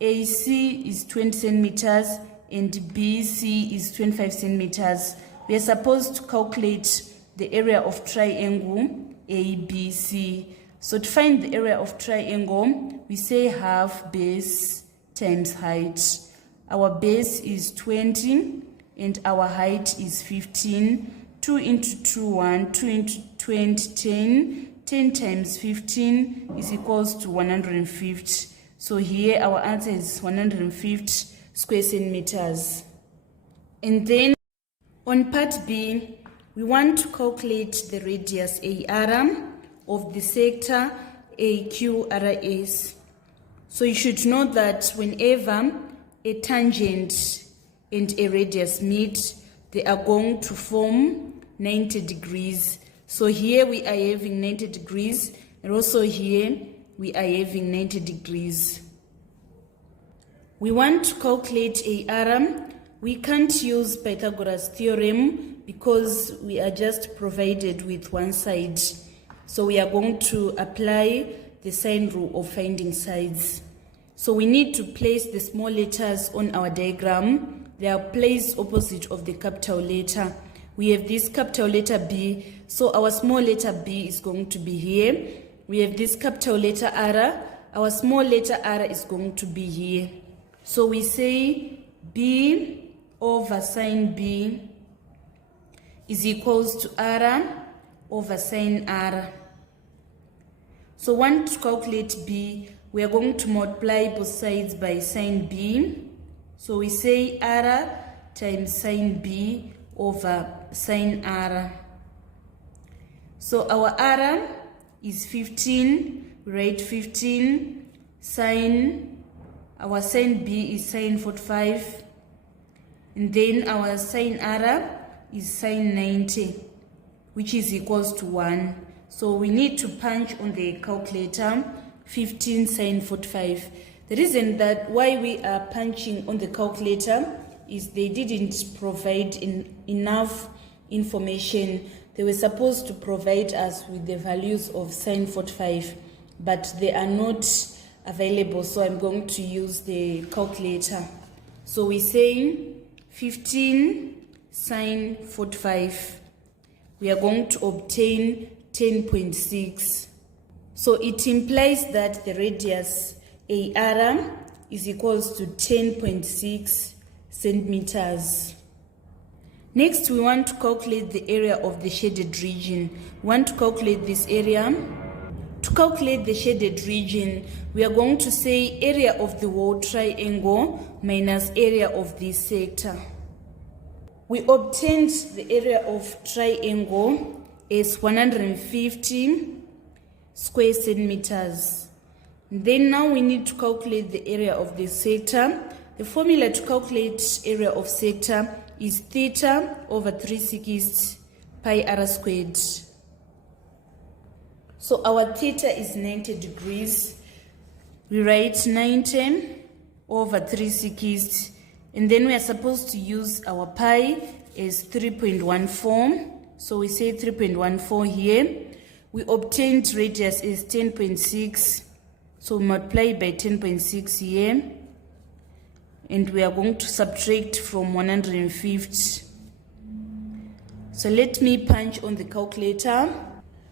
AC is 20 centimeters, and BC is 25 centimeters, we are supposed to calculate the area of triangle ABC. So to find the area of triangle, we say half base times height. Our base is 20 and our height is 15. 2 into 2, 1, 2 into 20, 10. 10 times 15 is equals to 150. So here our answer is 150 square centimeters. And then on part B, we want to calculate the radius AR of the sector AQRS. So you should know that whenever a tangent and a radius meet, they are going to form 90 degrees. So here we are having 90 degrees, and also here we are having 90 degrees. We want to calculate AR. We can't use Pythagoras theorem because we are just provided with one side. So we are going to apply the sine rule of finding sides. So we need to place the small letters on our diagram. They are placed opposite of the capital letter. We have this capital letter B, so our small letter B is going to be here. We have this capital letter R, our small letter R is going to be here. So we say B over sine B is equals to R over sine R. So want to calculate B, we are going to multiply both sides by sine B. So we say R times sine B over sine R. So our R is 15, we write 15, sine, our sine B is sine 45, and then our sine R is sine 90, which is equals to 1. So we need to punch on the calculator 15 sine 45. The reason that why we are punching on the calculator is they didn't provide enough information. They were supposed to provide us with the values of sine 45, but they are not available, so I'm going to use the calculator. So we say 15 sine 45. We are going to obtain 10.6. So it implies that the radius AR is equals to 10.6 centimeters. Next, we want to calculate the area of the shaded region. We want to calculate this area. To calculate the shaded region, we are going to say area of the whole triangle minus area of this sector. We obtained the area of triangle is 150 square centimeters. Then now we need to calculate the area of the sector. The formula to calculate area of sector is theta over 3/6 pi r squared. So our theta is 90 degrees. We write 90 over 3/6, and then we are supposed to use our pi as 3.14. So we say 3.14 here. We obtained radius is 10.6. So multiply by 10.6 here. And we are going to subtract from 150. So let me punch on the calculator.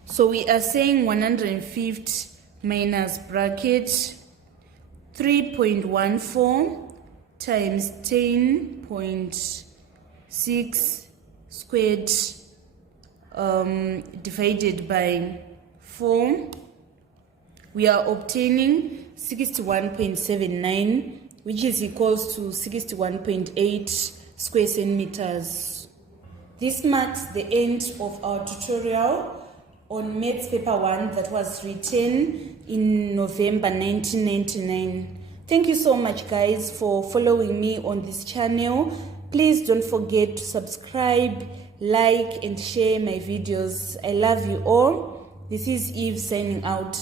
So we are saying 150 minus bracket 3.14 times 10.6 squared divided by 4. We are obtaining 61.79, which is equals to 61.8 square centimeters. This marks the end of our tutorial on Maths Paper 1 that was written in November 1999. Thank you so much, guys, for following me on this channel. Please don't forget to subscribe, like, and share my videos. I love you all. This is Eve signing out.